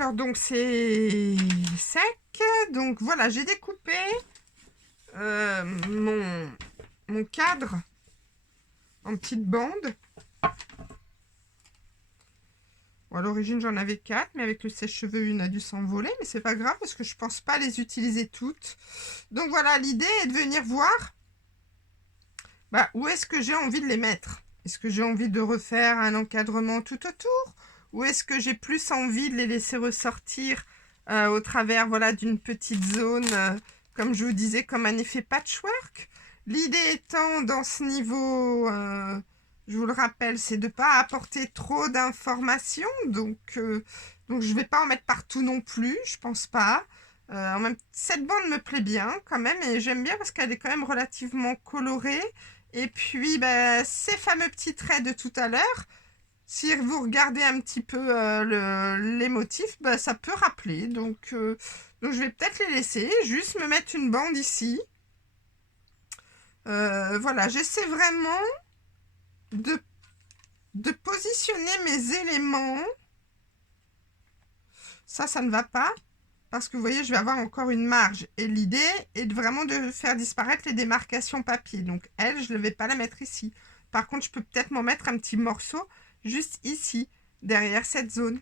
Alors donc c'est sec. Donc voilà, j'ai découpé mon cadre en petites bandes. Bon, à l'origine j'en avais 4, mais avec le sèche-cheveux une a dû s'envoler, mais c'est pas grave parce que je pense pas les utiliser toutes. Donc voilà, l'idée est de venir voir où est-ce que j'ai envie de les mettre. Est-ce que j'ai envie de refaire un encadrement tout autour, ou est-ce que j'ai plus envie de les laisser ressortir au travers, voilà, d'une petite zone, comme je vous disais, comme un effet patchwork. L'idée étant, dans ce niveau, je vous le rappelle, c'est de ne pas apporter trop d'informations, donc je ne vais pas en mettre partout non plus, je pense pas. Cette bande me plaît bien quand même, et j'aime bien parce qu'elle est quand même relativement colorée. Et puis, ces fameux petits traits de tout à l'heure, si vous regardez un petit peu les motifs, ça peut rappeler. Donc je vais peut-être les laisser, juste me mettre une bande ici. Voilà, j'essaie vraiment de positionner mes éléments. Ça ne va pas. Parce que vous voyez, je vais avoir encore une marge. Et l'idée est vraiment de faire disparaître les démarcations papier. Donc elle, je ne vais pas la mettre ici. Par contre, je peux peut-être m'en mettre un petit morceau juste ici, derrière cette zone.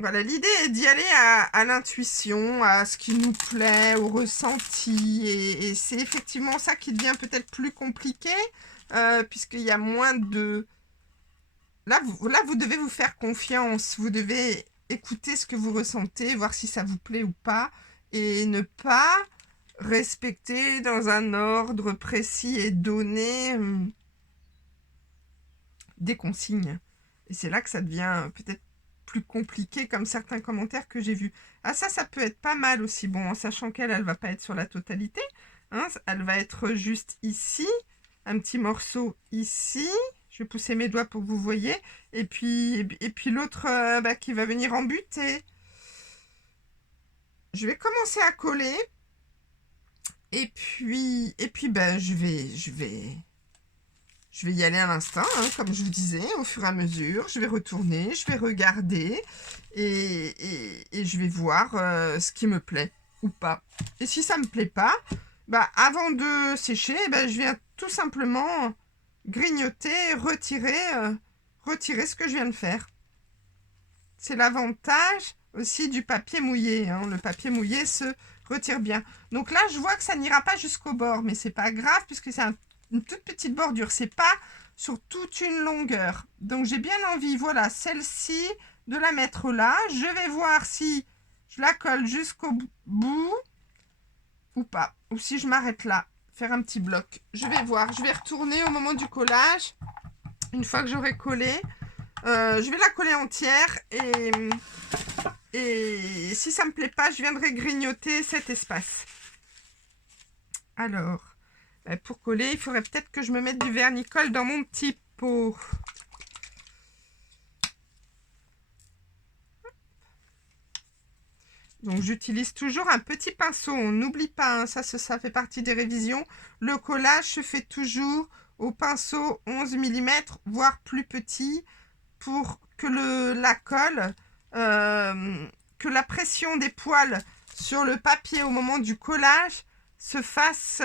Voilà, l'idée est d'y aller à l'intuition, à ce qui nous plaît, au ressenti. Et c'est effectivement ça qui devient peut-être plus compliqué, puisqu'il y a moins de... Là, vous devez vous faire confiance. Vous devez écouter ce que vous ressentez, voir si ça vous plaît ou pas, et ne pas respecter dans un ordre précis et donné des consignes. Et c'est là que ça devient peut-être plus compliqué, comme certains commentaires que j'ai vus. Ah, ça peut être pas mal aussi. Bon, en sachant qu'elle, elle va pas être sur la totalité. Hein, elle va être juste ici, un petit morceau ici. Je vais pousser mes doigts pour que vous voyez. Et puis l'autre qui va venir en butée. Je vais commencer à coller. Et puis je vais y aller à l'instant, hein, comme je vous disais, au fur et à mesure. Je vais retourner, je vais regarder et je vais voir ce qui me plaît ou pas. Et si ça ne me plaît pas, avant de sécher, je viens tout simplement grignoter, retirer ce que je viens de faire. C'est l'avantage aussi du papier mouillé. Hein. Le papier mouillé se retire bien. Donc là, je vois que ça n'ira pas jusqu'au bord, mais c'est pas grave puisque c'est une toute petite bordure. C'est pas sur toute une longueur. Donc j'ai bien envie, voilà, celle-ci, de la mettre là. Je vais voir si je la colle jusqu'au bout ou pas. Ou si je m'arrête là, faire un petit bloc. Je vais voir. Je vais retourner au moment du collage. Une fois que j'aurai collé, je vais la coller entière et si ça me plaît pas, je viendrai grignoter cet espace. Alors, pour coller, il faudrait peut-être que je me mette du vernis-colle dans mon petit pot. Donc j'utilise toujours un petit pinceau. On n'oublie pas, hein, ça fait partie des révisions. Le collage se fait toujours au pinceau 11 mm, voire plus petit, pour que la colle, que la pression des poils sur le papier au moment du collage se fasse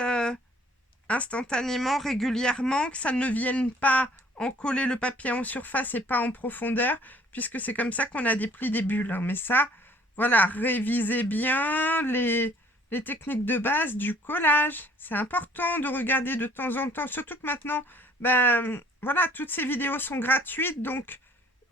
instantanément, régulièrement, que ça ne vienne pas en coller le papier en surface et pas en profondeur, puisque c'est comme ça qu'on a des plis, des bulles. Hein. Mais ça, voilà, révisez bien les techniques de base du collage. C'est important de regarder de temps en temps, surtout que maintenant, voilà, toutes ces vidéos sont gratuites, donc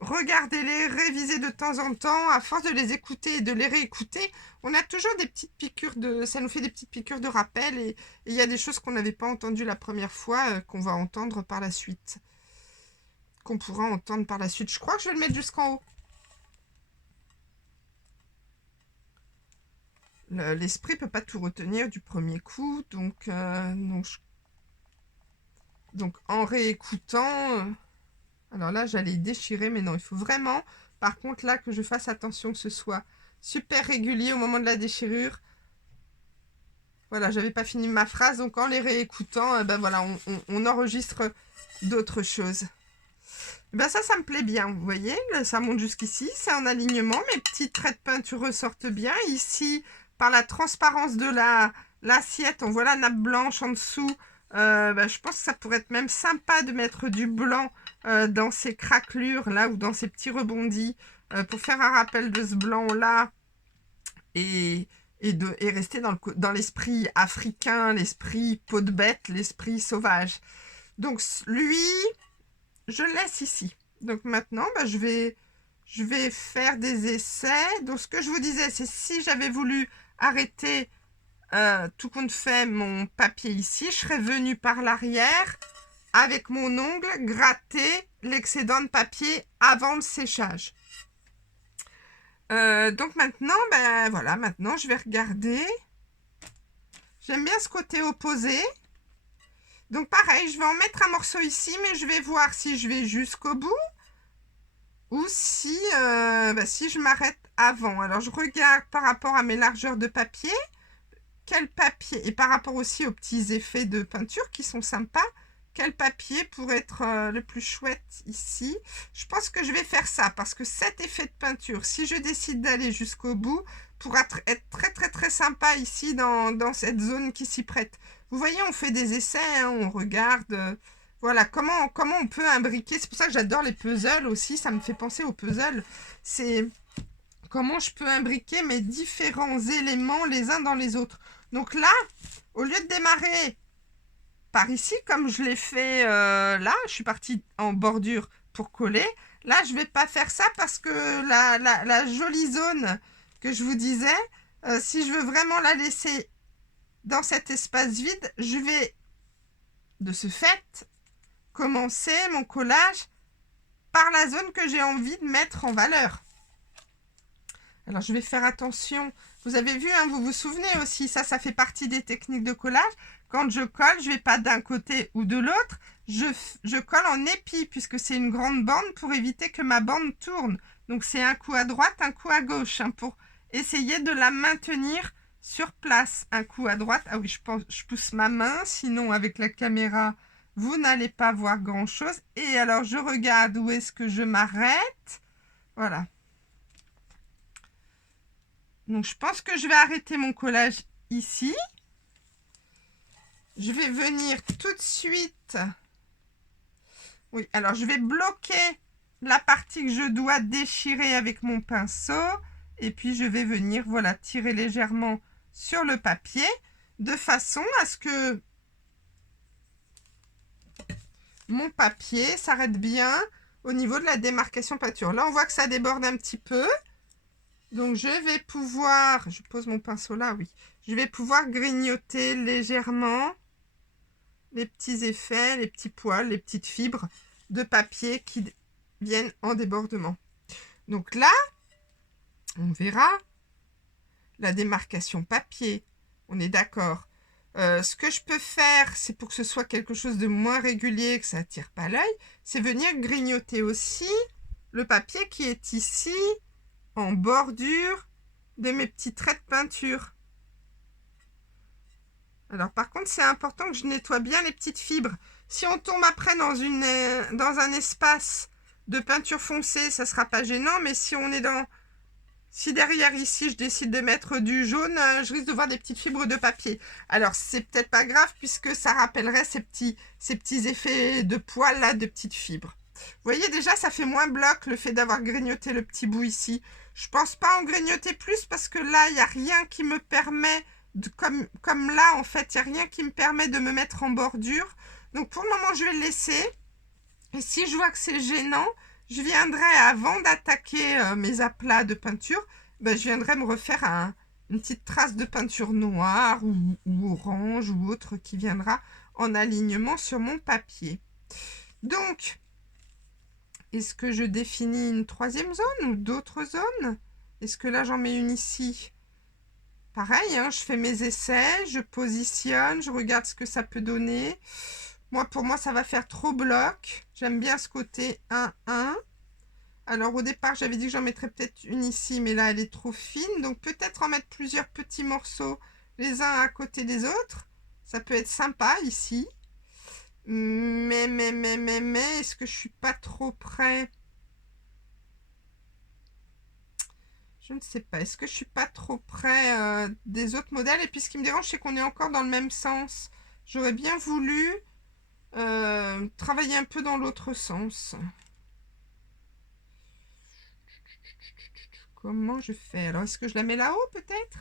regardez-les, révisez de temps en temps. À force de les écouter et de les réécouter, on a toujours des petites piqûres ça nous fait des petites piqûres de rappel, et il y a des choses qu'on n'avait pas entendues la première fois, qu'on va entendre par la suite. Qu'on pourra entendre par la suite. Je crois que je vais le mettre jusqu'en haut. L'esprit peut pas tout retenir du premier coup, donc en réécoutant, alors là j'allais déchirer, mais non, il faut vraiment, par contre là, que je fasse attention que ce soit super régulier au moment de la déchirure. Voilà, j'avais pas fini ma phrase, donc en les réécoutant, voilà, on enregistre d'autres choses. Ben ça me plaît bien, vous voyez, là, ça monte jusqu'ici, c'est en alignement, mes petits traits de peinture ressortent bien. Ici, par la transparence de l'assiette, on voit la nappe blanche en dessous. Ben, je pense que ça pourrait être même sympa de mettre du blanc dans ces craquelures là ou dans ces petits rebondis pour faire un rappel de ce blanc là et rester dans l'esprit africain, l'esprit peau de bête, l'esprit sauvage. Donc lui, je le laisse ici. Donc maintenant, bah, je vais faire des essais. Donc ce que je vous disais, c'est si j'avais voulu arrêter tout compte fait mon papier ici, je serais venue par l'arrière avec mon ongle gratter l'excédent de papier avant le séchage. Donc maintenant, ben voilà, maintenant je vais regarder. J'aime bien ce côté opposé. Donc pareil, je vais en mettre un morceau ici, mais je vais voir si je vais jusqu'au bout ou si je m'arrête avant. Alors je regarde par rapport à mes largeurs de papier, quel papier, et par rapport aussi aux petits effets de peinture qui sont sympas, quel papier pourrait être le plus chouette ici. Je pense que je vais faire ça, parce que cet effet de peinture, si je décide d'aller jusqu'au bout, pourra être très très très sympa ici dans cette zone qui s'y prête. Vous voyez, on fait des essais, hein, on regarde... voilà, comment on peut imbriquer. C'est pour ça que j'adore les puzzles aussi, ça me fait penser aux puzzles. C'est comment je peux imbriquer mes différents éléments les uns dans les autres. Donc là, au lieu de démarrer par ici, comme je l'ai fait là, je suis partie en bordure pour coller. Là, je ne vais pas faire ça parce que la jolie zone que je vous disais, si je veux vraiment la laisser dans cet espace vide, je vais, de ce fait, commencer mon collage par la zone que j'ai envie de mettre en valeur. Alors, je vais faire attention. Vous avez vu, hein, vous vous souvenez aussi, ça fait partie des techniques de collage. Quand je colle, je ne vais pas d'un côté ou de l'autre. Je colle en épi puisque c'est une grande bande pour éviter que ma bande tourne. Donc, c'est un coup à droite, un coup à gauche hein, pour essayer de la maintenir sur place. Un coup à droite. Ah oui, je pousse ma main, sinon avec la caméra, vous n'allez pas voir grand-chose. Et alors, je regarde où est-ce que je m'arrête. Voilà. Donc, je pense que je vais arrêter mon collage ici. Je vais venir tout de suite. Oui, alors je vais bloquer la partie que je dois déchirer avec mon pinceau. Et puis, je vais venir, voilà, tirer légèrement sur le papier de façon à ce que mon papier s'arrête bien au niveau de la démarcation peinture. Là, on voit que ça déborde un petit peu. Donc, je vais pouvoir... Je pose mon pinceau là, oui. Je vais pouvoir grignoter légèrement les petits effets, les petits poils, les petites fibres de papier qui viennent en débordement. Donc là, on verra la démarcation papier. On est d'accord. Ce que je peux faire, c'est pour que ce soit quelque chose de moins régulier, que ça attire pas l'œil, c'est venir grignoter aussi le papier qui est ici, en bordure de mes petits traits de peinture. Alors par contre, c'est important que je nettoie bien les petites fibres. Si on tombe après dans un espace de peinture foncée, ça ne sera pas gênant. Mais si on est si derrière ici, je décide de mettre du jaune, je risque de voir des petites fibres de papier. Alors c'est peut-être pas grave puisque ça rappellerait ces petits effets de poils là, de petites fibres. Vous voyez déjà, ça fait moins bloc le fait d'avoir grignoté le petit bout ici. Je pense pas en grignoter plus parce que là, il n'y a rien qui me permet... Comme là, en fait, il n'y a rien qui me permet de me mettre en bordure. Donc, pour le moment, je vais le laisser. Et si je vois que c'est gênant, je viendrai, avant d'attaquer mes aplats de peinture, je viendrai me refaire une petite trace de peinture noire ou orange ou autre qui viendra en alignement sur mon papier. Donc, est-ce que je définis une troisième zone ou d'autres zones? Est-ce que là, j'en mets une ici? Pareil, hein, je fais mes essais, je positionne, je regarde ce que ça peut donner. Pour moi, ça va faire trop bloc. J'aime bien ce côté 1-1. Alors, au départ, j'avais dit que j'en mettrais peut-être une ici, mais là, elle est trop fine. Donc, peut-être en mettre plusieurs petits morceaux, les uns à côté des autres. Ça peut être sympa ici. Mais, est-ce que je suis pas trop près? Je ne sais pas. Est-ce que je suis pas trop près des autres modèles? Et puis ce qui me dérange, c'est qu'on est encore dans le même sens. J'aurais bien voulu travailler un peu dans l'autre sens. Comment je fais? Alors, est-ce que je la mets là-haut, peut-être?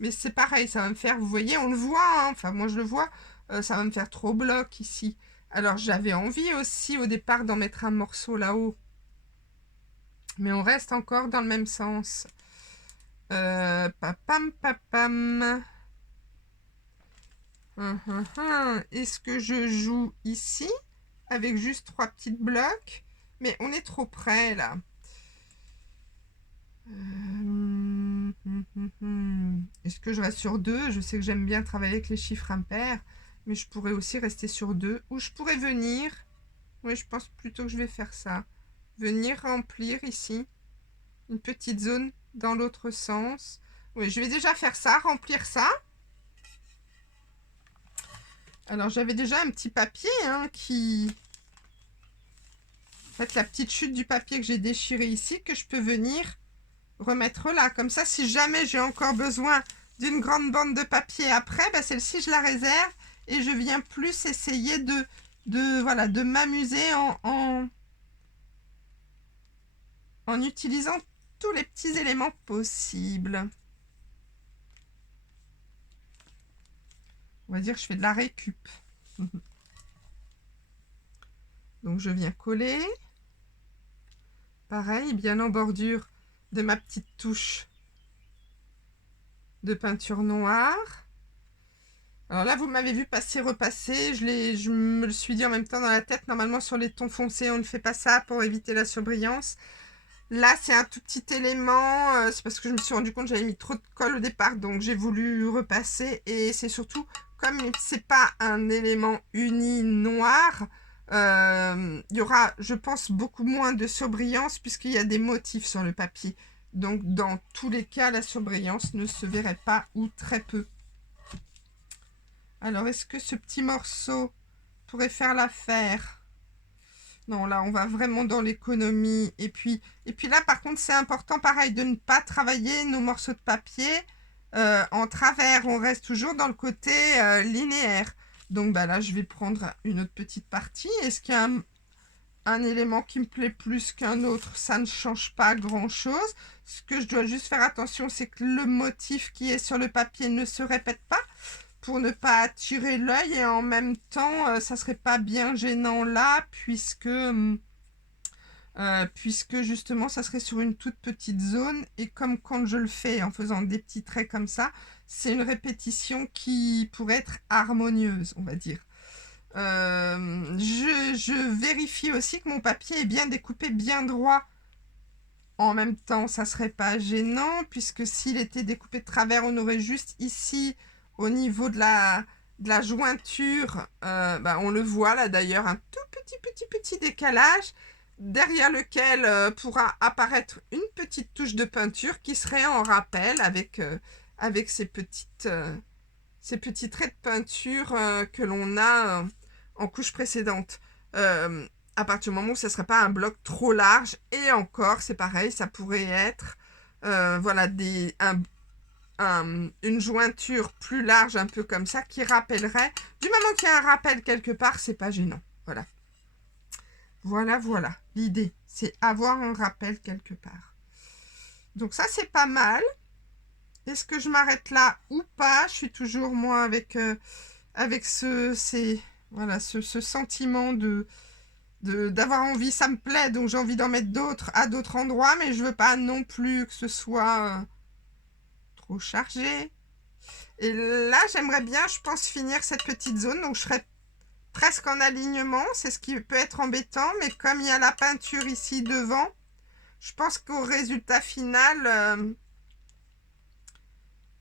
Mais c'est pareil, ça va me faire, vous voyez, on le voit, hein, enfin, moi je le vois, ça va me faire trop bloc ici. Alors, j'avais envie aussi, au départ, d'en mettre un morceau là-haut. Mais on reste encore dans le même sens. Papam, papam. Est-ce que je joue ici, avec juste 3 petites blocs? Mais on est trop près, là. Est-ce que je reste sur 2? Je sais que j'aime bien travailler avec les chiffres impairs, mais je pourrais aussi rester sur 2. Ou je pourrais venir. Oui, je pense plutôt que je vais faire ça. Venir remplir ici une petite zone dans l'autre sens. Oui, je vais déjà faire ça, remplir ça. Alors, j'avais déjà un petit papier qui... En fait, la petite chute du papier que j'ai déchiré ici, que je peux venir remettre là. Comme ça, si jamais j'ai encore besoin d'une grande bande de papier après, bah, celle-ci, je la réserve et je viens plus essayer de m'amuser en utilisant tous les petits éléments possibles. On va dire que je fais de la récup. Donc, je viens coller. Pareil, bien en bordure de ma petite touche de peinture noire. Alors là, vous m'avez vu passer, repasser. Je me le suis dit en même temps dans la tête. Normalement, sur les tons foncés, on ne fait pas ça pour éviter la surbrillance. Là, c'est un tout petit élément. C'est parce que je me suis rendu compte que j'avais mis trop de colle au départ. Donc, j'ai voulu repasser. Et c'est surtout, comme c'est pas un élément uni noir, il y aura, je pense, beaucoup moins de surbrillance puisqu'il y a des motifs sur le papier. Donc, dans tous les cas, la surbrillance ne se verrait pas ou très peu. Alors, est-ce que ce petit morceau pourrait faire l'affaire? Non, là, on va vraiment dans l'économie. Et puis là, par contre, c'est important, pareil, de ne pas travailler nos morceaux de papier en travers. On reste toujours dans le côté linéaire. Donc, bah, là, je vais prendre une autre petite partie. Est-ce qu'il y a un élément qui me plaît plus qu'un autre? Ça ne change pas grand-chose. Ce que je dois juste faire attention, c'est que le motif qui est sur le papier ne se répète pas, pour ne pas attirer l'œil, et en même temps ça serait pas bien gênant là puisque justement ça serait sur une toute petite zone, et comme quand je le fais en faisant des petits traits comme ça, c'est une répétition qui pourrait être harmonieuse, on va dire. Je vérifie aussi que mon papier est bien découpé, bien droit. En même temps, ça serait pas gênant, puisque s'il était découpé de travers, on aurait juste ici, au niveau de la jointure, on le voit là d'ailleurs, un tout petit décalage, derrière lequel pourra apparaître une petite touche de peinture qui serait en rappel avec ces petits traits de peinture que l'on a en couche précédente. À partir du moment où ça ne serait pas un bloc trop large, et encore, c'est pareil, ça pourrait être une jointure plus large, un peu comme ça, qui rappellerait. Du moment qu'il y a un rappel quelque part, c'est pas gênant. Voilà. L'idée, c'est avoir un rappel quelque part. Donc ça, c'est pas mal. Est-ce que je m'arrête là ou pas? Je suis toujours, moi, avec ce sentiment d'avoir envie, ça me plaît, donc j'ai envie d'en mettre d'autres à d'autres endroits, mais je veux pas non plus que ce soit trop chargé. Et là, j'aimerais bien, je pense, finir cette petite zone, donc je serais presque en alignement, c'est ce qui peut être embêtant, mais comme il y a la peinture ici devant, je pense qu'au résultat final,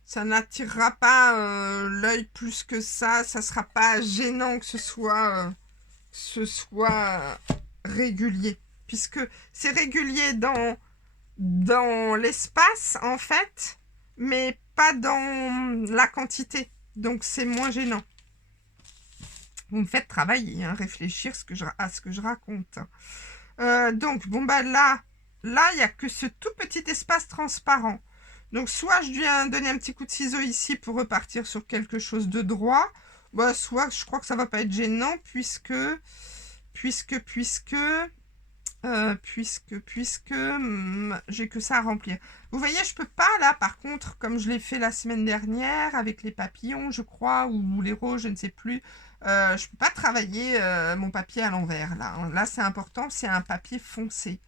ça n'attirera pas l'œil plus que ça sera pas gênant que ce soit régulier, puisque c'est régulier dans l'espace en fait, mais pas dans la quantité, donc c'est moins gênant. Vous me faites travailler, hein, réfléchir à ce que je raconte. Donc, bon, bah là, il n'y a que ce tout petit espace transparent. Donc, soit je viens donner un petit coup de ciseau ici pour repartir sur quelque chose de droit, bah, soit je crois que ça va pas être gênant puisque j'ai que ça à remplir. Vous voyez, je peux pas là, par contre, comme je l'ai fait la semaine dernière avec les papillons, je crois, ou les roses, je ne sais plus, je peux pas travailler mon papier à l'envers là. Là, c'est important, c'est un papier foncé.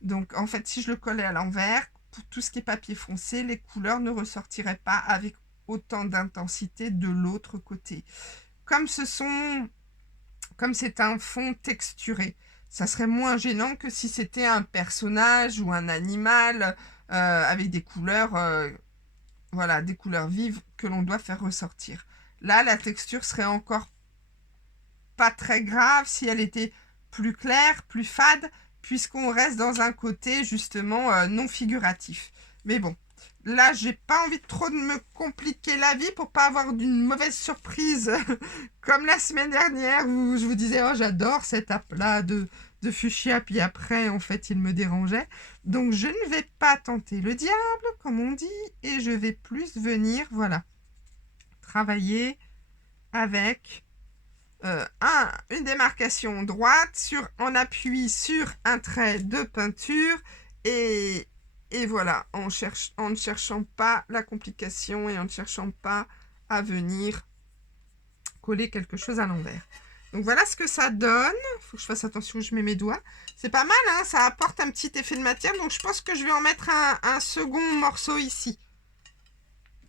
Donc, en fait, si je le collais à l'envers, pour tout ce qui est papier foncé, les couleurs ne ressortiraient pas avec autant d'intensité de l'autre côté. Comme c'est un fond texturé, ça serait moins gênant que si c'était un personnage ou un animal avec des couleurs, voilà, des couleurs vives que l'on doit faire ressortir. Là, la texture serait encore pas très grave si elle était plus claire, plus fade, puisqu'on reste dans un côté justement non figuratif. Mais bon, là, j'ai pas envie trop de me compliquer la vie pour pas avoir d'une mauvaise surprise comme la semaine dernière où je vous disais oh j'adore cet aplat de fuchsia, puis après en fait il me dérangeait. Donc je ne vais pas tenter le diable comme on dit et je vais plus venir voilà travailler avec une démarcation droite en appui sur un trait de peinture et voilà, en ne cherchant pas la complication et en ne cherchant pas à venir coller quelque chose à l'envers. Donc voilà ce que ça donne. Il faut que je fasse attention où je mets mes doigts. C'est pas mal, hein, ça apporte un petit effet de matière. Donc je pense que je vais en mettre un second morceau ici.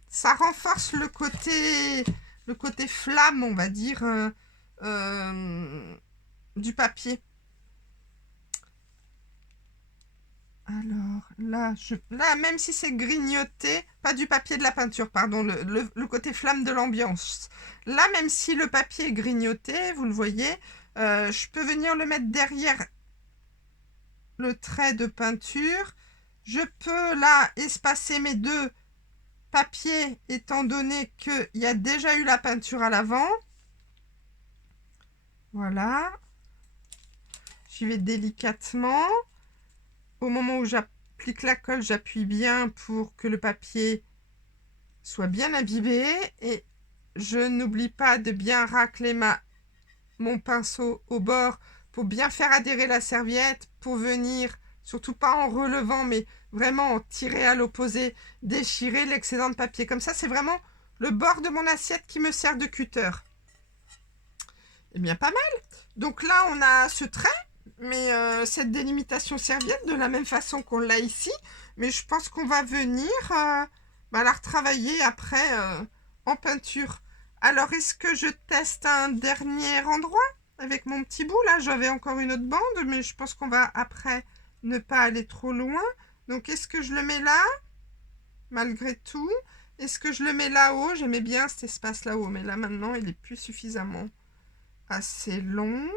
Ça renforce le côté flamme, on va dire, du papier. Alors là, même si c'est grignoté, pas du papier de la peinture, pardon, le côté flamme de l'ambiance. Là, même si le papier est grignoté, vous le voyez, je peux venir le mettre derrière le trait de peinture. Je peux là espacer mes deux papiers étant donné qu'il y a déjà eu la peinture à l'avant. Voilà. J'y vais délicatement. Au moment où j'applique la colle, j'appuie bien pour que le papier soit bien imbibé et je n'oublie pas de bien racler mon pinceau au bord pour bien faire adhérer la serviette, pour venir, surtout pas en relevant, mais vraiment en tirer à l'opposé, déchirer l'excédent de papier. Comme ça, c'est vraiment le bord de mon assiette qui me sert de cutter. Eh bien, pas mal. Donc là, on a ce trait. Mais cette délimitation serviette de la même façon qu'on l'a ici, mais je pense qu'on va venir la retravailler après en peinture. Alors est-ce que je teste un dernier endroit avec mon petit bout là? J'avais encore une autre bande, mais je pense qu'on va après ne pas aller trop loin. Donc est-ce que je le mets là malgré tout? Est-ce que je le mets là-haut? J'aimais bien cet espace là-haut, mais là maintenant il est plus suffisamment assez long.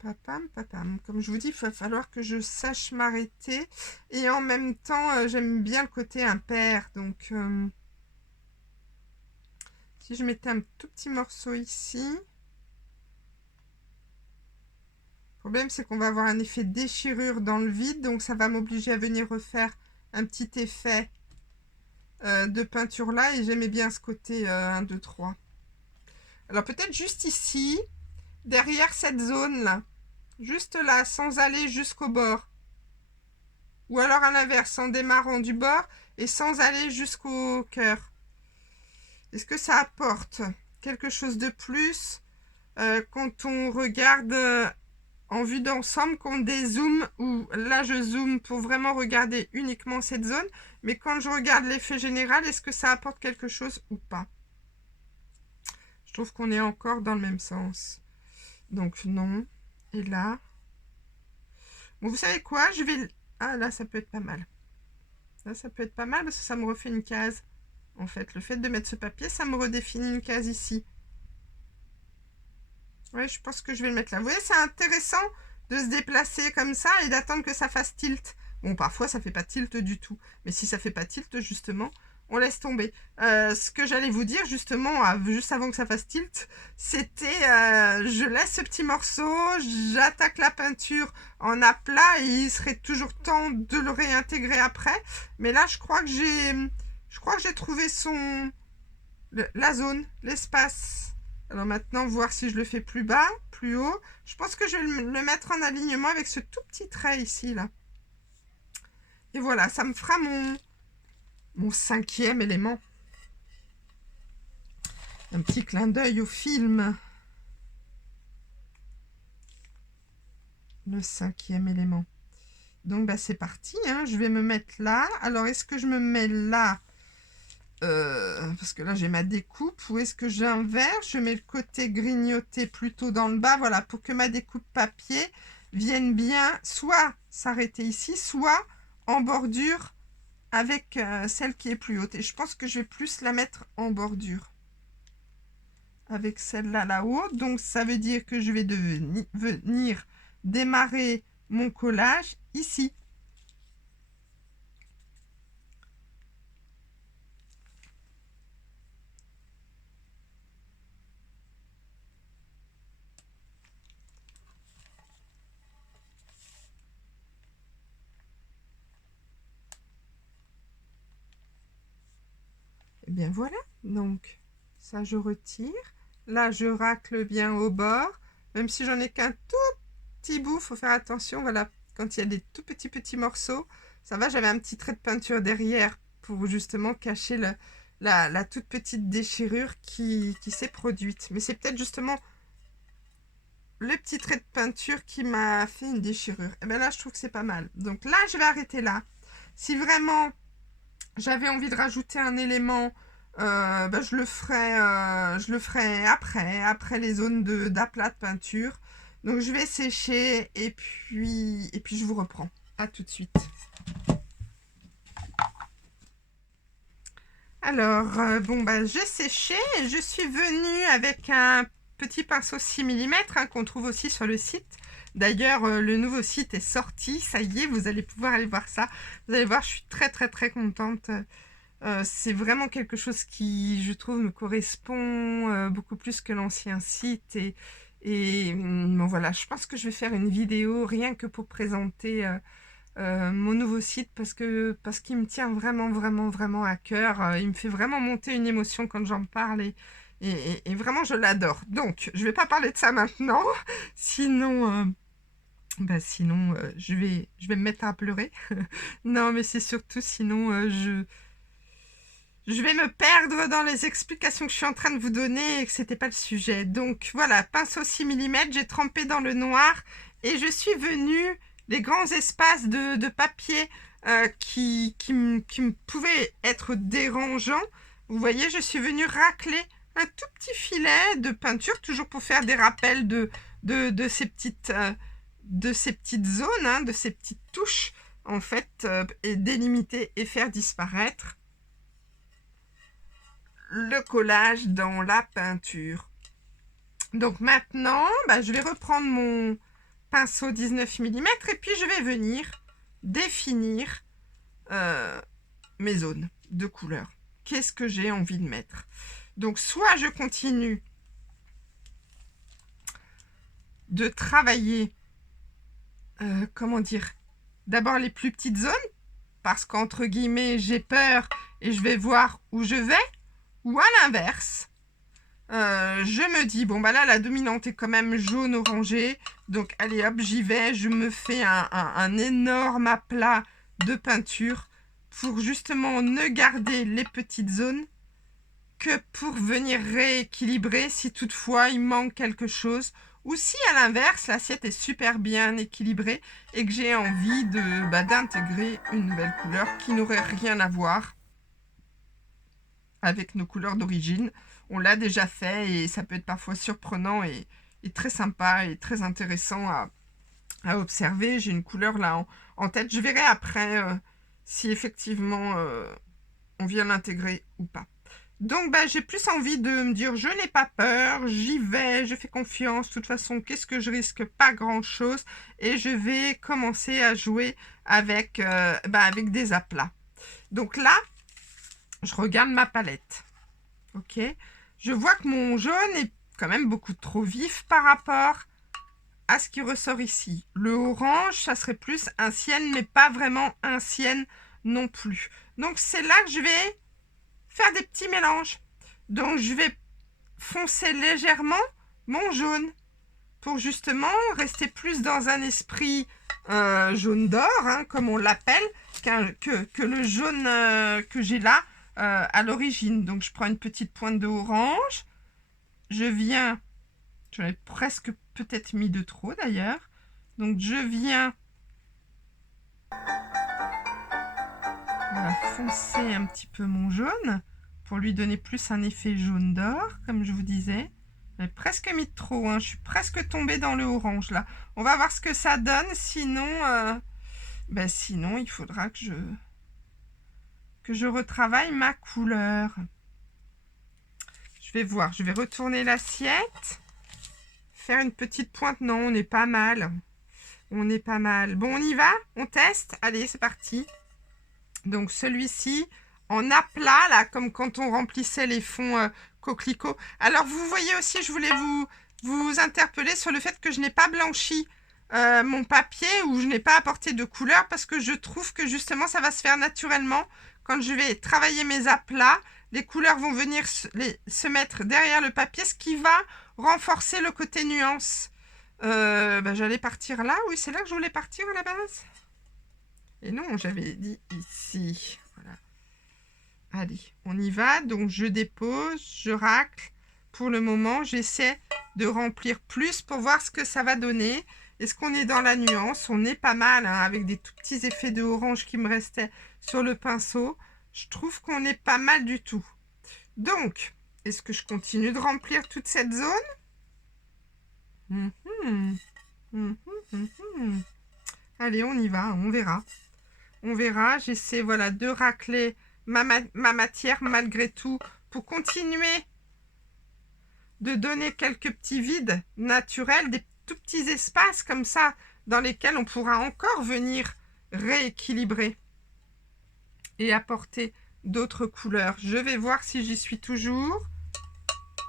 Papam. Comme je vous dis, il va falloir que je sache m'arrêter. Et en même temps, j'aime bien le côté impair. Donc, si je mettais un tout petit morceau ici. Le problème, c'est qu'on va avoir un effet déchirure dans le vide. Donc, ça va m'obliger à venir refaire un petit effet de peinture là. Et j'aimais bien ce côté 1, 2, 3. Alors, peut-être juste ici, derrière cette zone là. Juste là, sans aller jusqu'au bord. Ou alors à l'inverse, en démarrant du bord et sans aller jusqu'au cœur. Est-ce que ça apporte quelque chose de plus quand on regarde en vue d'ensemble, qu'on dézoome, ou là je zoome pour vraiment regarder uniquement cette zone, mais quand je regarde l'effet général, est-ce que ça apporte quelque chose ou pas? Je trouve qu'on est encore dans le même sens. Donc non. Et là, bon, vous savez quoi, je vais... Ah, là, ça peut être pas mal. Là, ça peut être pas mal parce que ça me refait une case. En fait, le fait de mettre ce papier, ça me redéfinit une case ici. Ouais, je pense que je vais le mettre là. Vous voyez, c'est intéressant de se déplacer comme ça et d'attendre que ça fasse tilt. Bon, parfois, ça fait pas tilt du tout. Mais si ça fait pas tilt, justement, on laisse tomber. Ce que j'allais vous dire justement, juste avant que ça fasse tilt, c'était je laisse ce petit morceau, j'attaque la peinture en aplat et il serait toujours temps de le réintégrer après. Mais là, je crois que j'ai trouvé la zone, l'espace. Alors maintenant, voir si je le fais plus bas, plus haut. Je pense que je vais le mettre en alignement avec ce tout petit trait ici, là. Et voilà, ça me fera mon 5e élément. Un petit clin d'œil au film. Le 5e élément. Donc, bah, c'est parti. Hein. Je vais me mettre là. Alors, est-ce que je me mets là parce que là, j'ai ma découpe. Ou est-ce que j'inverse? Je mets le côté grignoté plutôt dans le bas. Voilà, pour que ma découpe papier vienne bien soit s'arrêter ici, soit en bordure avec celle qui est plus haute. Et je pense que je vais plus la mettre en bordure avec celle-là là-haut. Donc, ça veut dire que je vais venir démarrer mon collage ici. Et bien voilà, donc ça je retire. Là, je racle bien au bord, même si j'en ai qu'un tout petit bout, faut faire attention, voilà, quand il y a des tout petits morceaux, ça va, j'avais un petit trait de peinture derrière pour justement cacher la toute petite déchirure qui s'est produite. Mais c'est peut-être justement le petit trait de peinture qui m'a fait une déchirure. Et bien là, je trouve que c'est pas mal. Donc là, je vais arrêter là. Si vraiment j'avais envie de rajouter un élément, bah, je le ferai après les zones d'aplat de peinture. Donc je vais sécher et puis je vous reprends. À tout de suite. Alors, bon, bah, j'ai séché et je suis venue avec un petit pinceau 6 mm qu'on trouve aussi sur le site. D'ailleurs, le nouveau site est sorti, ça y est, vous allez pouvoir aller voir ça. Vous allez voir, je suis très contente. C'est vraiment quelque chose qui, je trouve, me correspond beaucoup plus que l'ancien site. Bon, voilà, je pense que je vais faire une vidéo rien que pour présenter mon nouveau site parce qu'il me tient vraiment à cœur. Il me fait vraiment monter une émotion quand j'en parle et vraiment je l'adore. Donc, je vais pas parler de ça maintenant, sinon... je vais me mettre à pleurer. Non, mais c'est surtout sinon je vais me perdre dans les explications que je suis en train de vous donner et que c'était pas le sujet. Donc voilà, pinceau 6 mm, j'ai trempé dans le noir et je suis venue les grands espaces de papier qui me pouvaient être dérangeants. Vous voyez, je suis venue racler un tout petit filet de peinture, toujours pour faire des rappels de ces petites zones, hein, de ces petites touches, en fait, et délimiter et faire disparaître le collage dans la peinture. Donc maintenant, bah, je vais reprendre mon pinceau 19 mm et puis je vais venir définir mes zones de couleur. Qu'est-ce que j'ai envie de mettre? Donc soit je continue de travailler, comment dire, d'abord les plus petites zones, parce qu'entre guillemets j'ai peur et je vais voir où je vais, ou à l'inverse, je me dis, bon bah là la dominante est quand même jaune orangé, donc allez hop j'y vais, je me fais un énorme aplat de peinture pour justement ne garder les petites zones que pour venir rééquilibrer si toutefois il manque quelque chose, ou si à l'inverse l'assiette est super bien équilibrée et que j'ai envie d'intégrer une nouvelle couleur qui n'aurait rien à voir avec nos couleurs d'origine. On l'a déjà fait et ça peut être parfois surprenant et très sympa et très intéressant à observer. J'ai une couleur là en tête. Je verrai après si effectivement on vient l'intégrer ou pas. Donc j'ai plus envie de me dire je n'ai pas peur, j'y vais, je fais confiance, de toute façon qu'est-ce que je risque? Pas grand chose et je vais commencer à jouer avec des aplats. Donc là je regarde ma palette. Ok, je vois que mon jaune est quand même beaucoup trop vif par rapport à ce qui ressort ici. Le orange, ça serait plus un ciel, mais pas vraiment un ciel non plus. Donc c'est là que je vais faire des petits mélanges. Donc je vais foncer légèrement mon jaune pour justement rester plus dans un esprit jaune d'or, hein, comme on l'appelle, que le jaune que j'ai là à l'origine. Donc je prends une petite pointe de orange, je viens, j'en ai presque peut-être mis de trop d'ailleurs, donc je viens foncer un petit peu mon jaune pour lui donner plus un effet jaune d'or, comme je vous disais. J'ai presque mis de trop, hein. Je suis presque tombée dans le orange là. On va voir ce que ça donne, sinon, sinon il faudra que je retravaille ma couleur. Je vais voir, je vais retourner l'assiette, faire une petite pointe. Non, on est pas mal. On est pas mal. Bon, on y va? On teste? Allez, c'est parti. Donc celui-ci, en aplat, là, comme quand on remplissait les fonds coquelicots. Alors, vous voyez aussi, je voulais vous interpeller sur le fait que je n'ai pas blanchi mon papier ou je n'ai pas apporté de couleur parce que je trouve que justement, ça va se faire naturellement. Quand je vais travailler mes aplats, les couleurs vont venir se mettre derrière le papier, ce qui va renforcer le côté nuance. J'allais partir là. Oui, c'est là que je voulais partir à la base. Et non, j'avais dit ici. Voilà. Allez, on y va. Donc, je dépose, je racle. Pour le moment, j'essaie de remplir plus pour voir ce que ça va donner. Est-ce qu'on est dans la nuance? On est pas mal, hein, avec des tout petits effets de orange qui me restaient sur le pinceau. Je trouve qu'on est pas mal du tout. Donc, est-ce que je continue de remplir toute cette zone? Allez, on y va, on verra. On verra, j'essaie voilà, de racler ma matière malgré tout pour continuer de donner quelques petits vides naturels, des tout petits espaces comme ça dans lesquels on pourra encore venir rééquilibrer et apporter d'autres couleurs. Je vais voir si j'y suis toujours.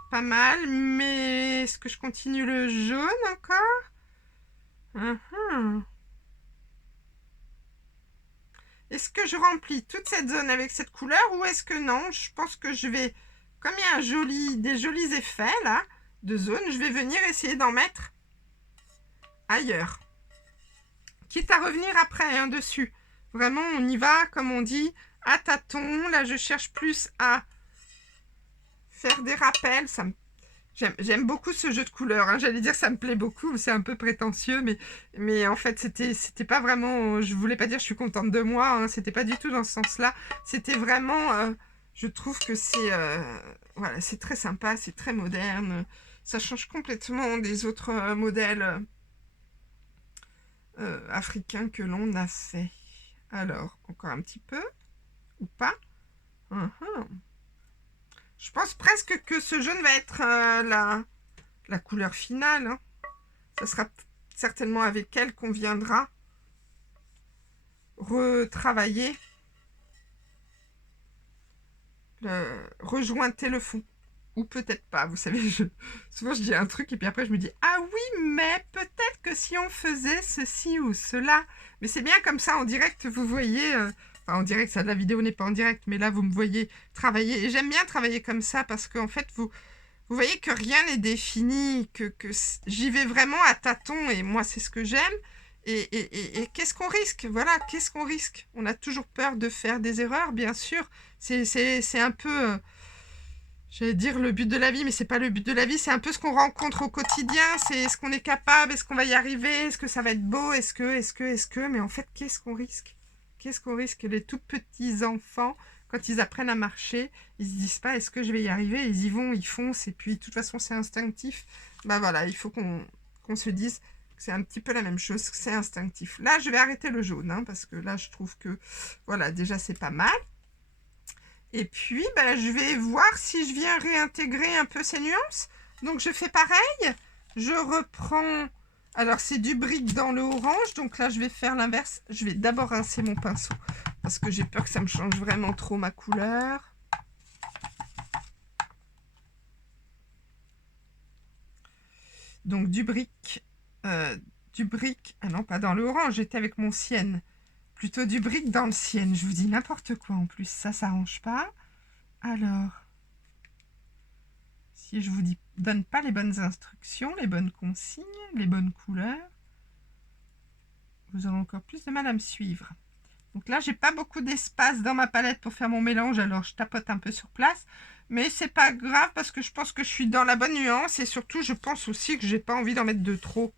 Pas mal, mais est-ce que je continue le jaune encore? Est-ce que je remplis toute cette zone avec cette couleur ou est-ce que non? Je pense que je vais, comme il y a des jolis effets là, de zone, je vais venir essayer d'en mettre ailleurs. Quitte à revenir après, hein, dessus. Vraiment, on y va, comme on dit, à tâtons. Là, je cherche plus à faire des rappels. J'aime beaucoup ce jeu de couleurs, hein. J'allais dire ça me plaît beaucoup, c'est un peu prétentieux, mais en fait c'était pas vraiment, je voulais pas dire je suis contente de moi, hein. C'était pas du tout dans ce sens-là, c'était vraiment, je trouve que c'est voilà, c'est très sympa, c'est très moderne, ça change complètement des autres modèles africains que l'on a fait. Alors, encore un petit peu, ou pas. Je pense presque que ce jaune va être la couleur finale, hein. Ce sera certainement avec elle qu'on viendra retravailler, rejointer le fond. Ou peut-être pas, vous savez, souvent je dis un truc et puis après je me dis « Ah oui, mais peut-être que si on faisait ceci ou cela. » Mais c'est bien comme ça en direct, vous voyez... en direct, ça, la vidéo n'est pas en direct, mais là, vous me voyez travailler. Et j'aime bien travailler comme ça parce qu'en fait, vous voyez que rien n'est défini, que j'y vais vraiment à tâtons et moi, c'est ce que j'aime. Et qu'est-ce qu'on risque? Voilà, qu'est-ce qu'on risque? On a toujours peur de faire des erreurs, bien sûr. C'est un peu, j'allais dire le but de la vie, mais c'est pas le but de la vie. C'est un peu ce qu'on rencontre au quotidien. C'est est-ce qu'on est capable? Est-ce qu'on va y arriver? Est-ce que ça va être beau? Est-ce que? Mais en fait, qu'est-ce qu'on risque? Qu'est-ce qu'on risque? Les tout petits enfants, quand ils apprennent à marcher, ils se disent pas est-ce que je vais y arriver? Ils y vont, ils foncent, et puis de toute façon c'est instinctif. Voilà, il faut qu'on se dise que c'est un petit peu la même chose, que c'est instinctif. Là, je vais arrêter le jaune, hein, parce que là, je trouve que, voilà, déjà c'est pas mal. Et puis, je vais voir si je viens réintégrer un peu ces nuances. Donc je fais pareil, je reprends... Alors, c'est du brique dans le orange. Donc là, je vais faire l'inverse. Je vais d'abord rincer mon pinceau parce que j'ai peur que ça me change vraiment trop ma couleur. Donc du brick, ah non pas dans le orange, j'étais avec mon sienne. Plutôt du brick dans le sienne, je vous dis n'importe quoi en plus, ça s'arrange pas. Alors, si je vous donne pas les bonnes instructions, les bonnes consignes, les bonnes couleurs, vous aurez encore plus de mal à me suivre. Donc là, j'ai pas beaucoup d'espace dans ma palette pour faire mon mélange, alors je tapote un peu sur place. Mais c'est pas grave parce que je pense que je suis dans la bonne nuance et surtout, je pense aussi que j'ai pas envie d'en mettre de trop.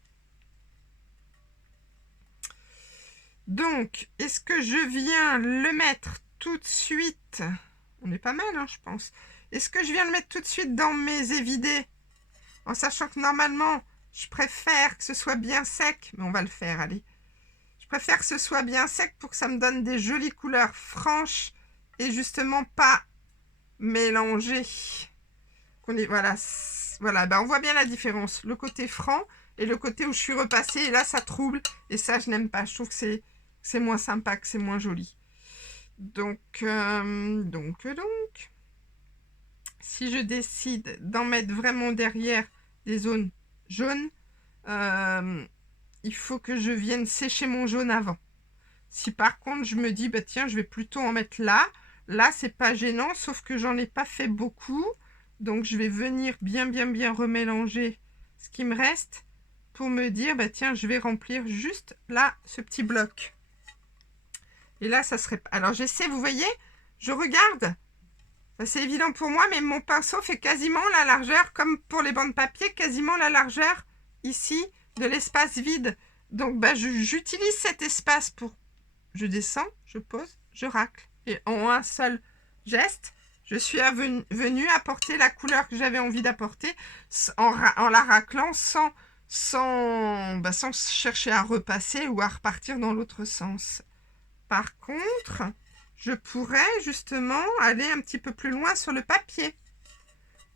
Donc, est-ce que je viens le mettre tout de suite? On est pas mal, hein, je pense. Est-ce que je viens le mettre tout de suite dans mes évidés? En sachant que normalement, je préfère que ce soit bien sec. Mais on va le faire, allez. Je préfère que ce soit bien sec pour que ça me donne des jolies couleurs franches et justement pas mélangées. Voilà, on voit bien la différence. Le côté franc et le côté où je suis repassée. Et là, ça trouble. Et ça, je n'aime pas. Je trouve que c'est moins sympa, que c'est moins joli. Donc, si je décide d'en mettre vraiment derrière des zones jaunes, il faut que je vienne sécher mon jaune avant. Si par contre je me dis, bah tiens, je vais plutôt en mettre là, c'est pas gênant, sauf que j'en ai pas fait beaucoup. Donc je vais venir bien remélanger ce qui me reste pour me dire, bah tiens, je vais remplir juste là, ce petit bloc. Et là, ça serait... Alors j'essaie, vous voyez, je regarde. C'est évident pour moi, mais mon pinceau fait quasiment la largeur, comme pour les bandes papier, quasiment la largeur ici de l'espace vide. Donc j'utilise cet espace pour... Je descends, je pose, je racle. Et en un seul geste, je suis venue apporter la couleur que j'avais envie d'apporter en la raclant sans chercher à repasser ou à repartir dans l'autre sens. Par contre, je pourrais justement aller un petit peu plus loin sur le papier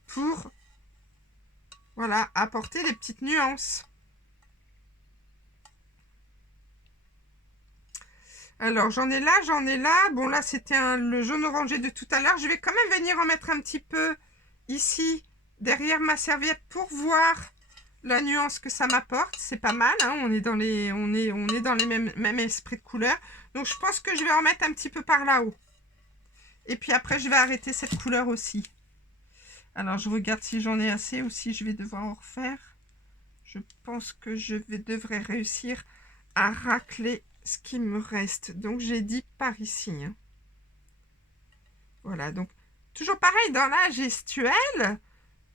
pour apporter des petites nuances. Alors, j'en ai là. Bon, là, c'était le jaune orangé de tout à l'heure. Je vais quand même venir en mettre un petit peu ici, derrière ma serviette, pour voir la nuance que ça m'apporte. C'est pas mal, hein, on est dans les mêmes esprits de couleurs. Donc, je pense que je vais en mettre un petit peu par là-haut. Et puis après, je vais arrêter cette couleur aussi. Alors, je regarde si j'en ai assez ou si je vais devoir en refaire. Je pense que je devrais réussir à racler ce qui me reste. Donc, j'ai dit par ici. Hein. Voilà, donc, toujours pareil, dans la gestuelle,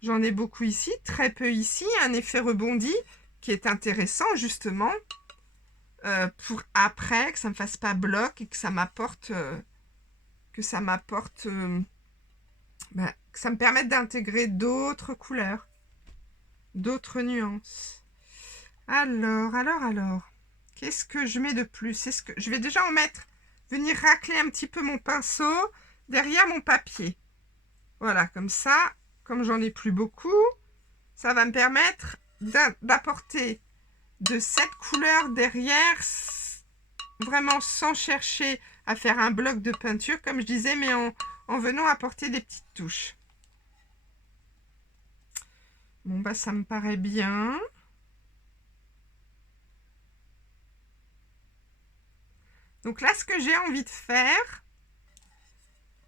j'en ai beaucoup ici, très peu ici. Un effet rebondi qui est intéressant, justement, pour après, que ça ne me fasse pas bloc et que ça m'apporte... que ça me permette d'intégrer d'autres couleurs, d'autres nuances. Alors, qu'est-ce que je mets de plus? Je vais déjà venir racler un petit peu mon pinceau derrière mon papier. Voilà, comme ça, comme j'en ai plus beaucoup, ça va me permettre d'apporter de cette couleur derrière, vraiment sans chercher à faire un bloc de peinture, comme je disais, mais en venant apporter des petites touches. Bon, ça me paraît bien. Donc là, ce que j'ai envie de faire,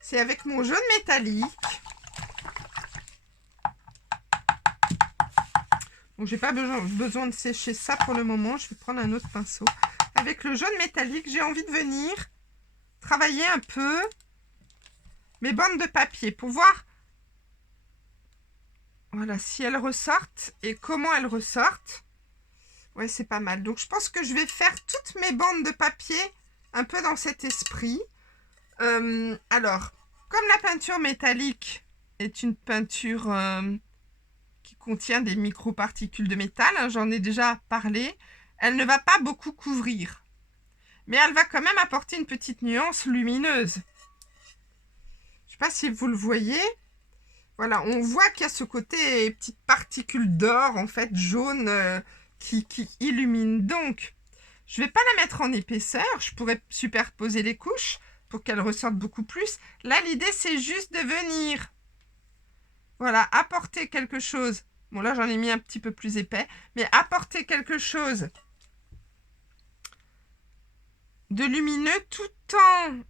c'est avec mon jaune métallique. Donc, j'ai pas besoin de sécher ça pour le moment. Je vais prendre un autre pinceau. Avec le jaune métallique, j'ai envie de venir travailler un peu mes bandes de papier pour voir si elles ressortent et comment elles ressortent. Ouais, c'est pas mal. Donc, je pense que je vais faire toutes mes bandes de papier un peu dans cet esprit. Alors, comme la peinture métallique est une peinture qui contient des microparticules de métal, hein, j'en ai déjà parlé, elle ne va pas beaucoup couvrir. Mais elle va quand même apporter une petite nuance lumineuse. Je ne sais pas si vous le voyez. Voilà, on voit qu'il y a ce côté petite particule d'or, en fait, jaune, qui illumine. Donc, je ne vais pas la mettre en épaisseur. Je pourrais superposer les couches pour qu'elle ressorte beaucoup plus. Là, l'idée, c'est juste de venir, apporter quelque chose Bon, là, j'en ai mis un petit peu plus épais. Mais apporter quelque chose de lumineux tout en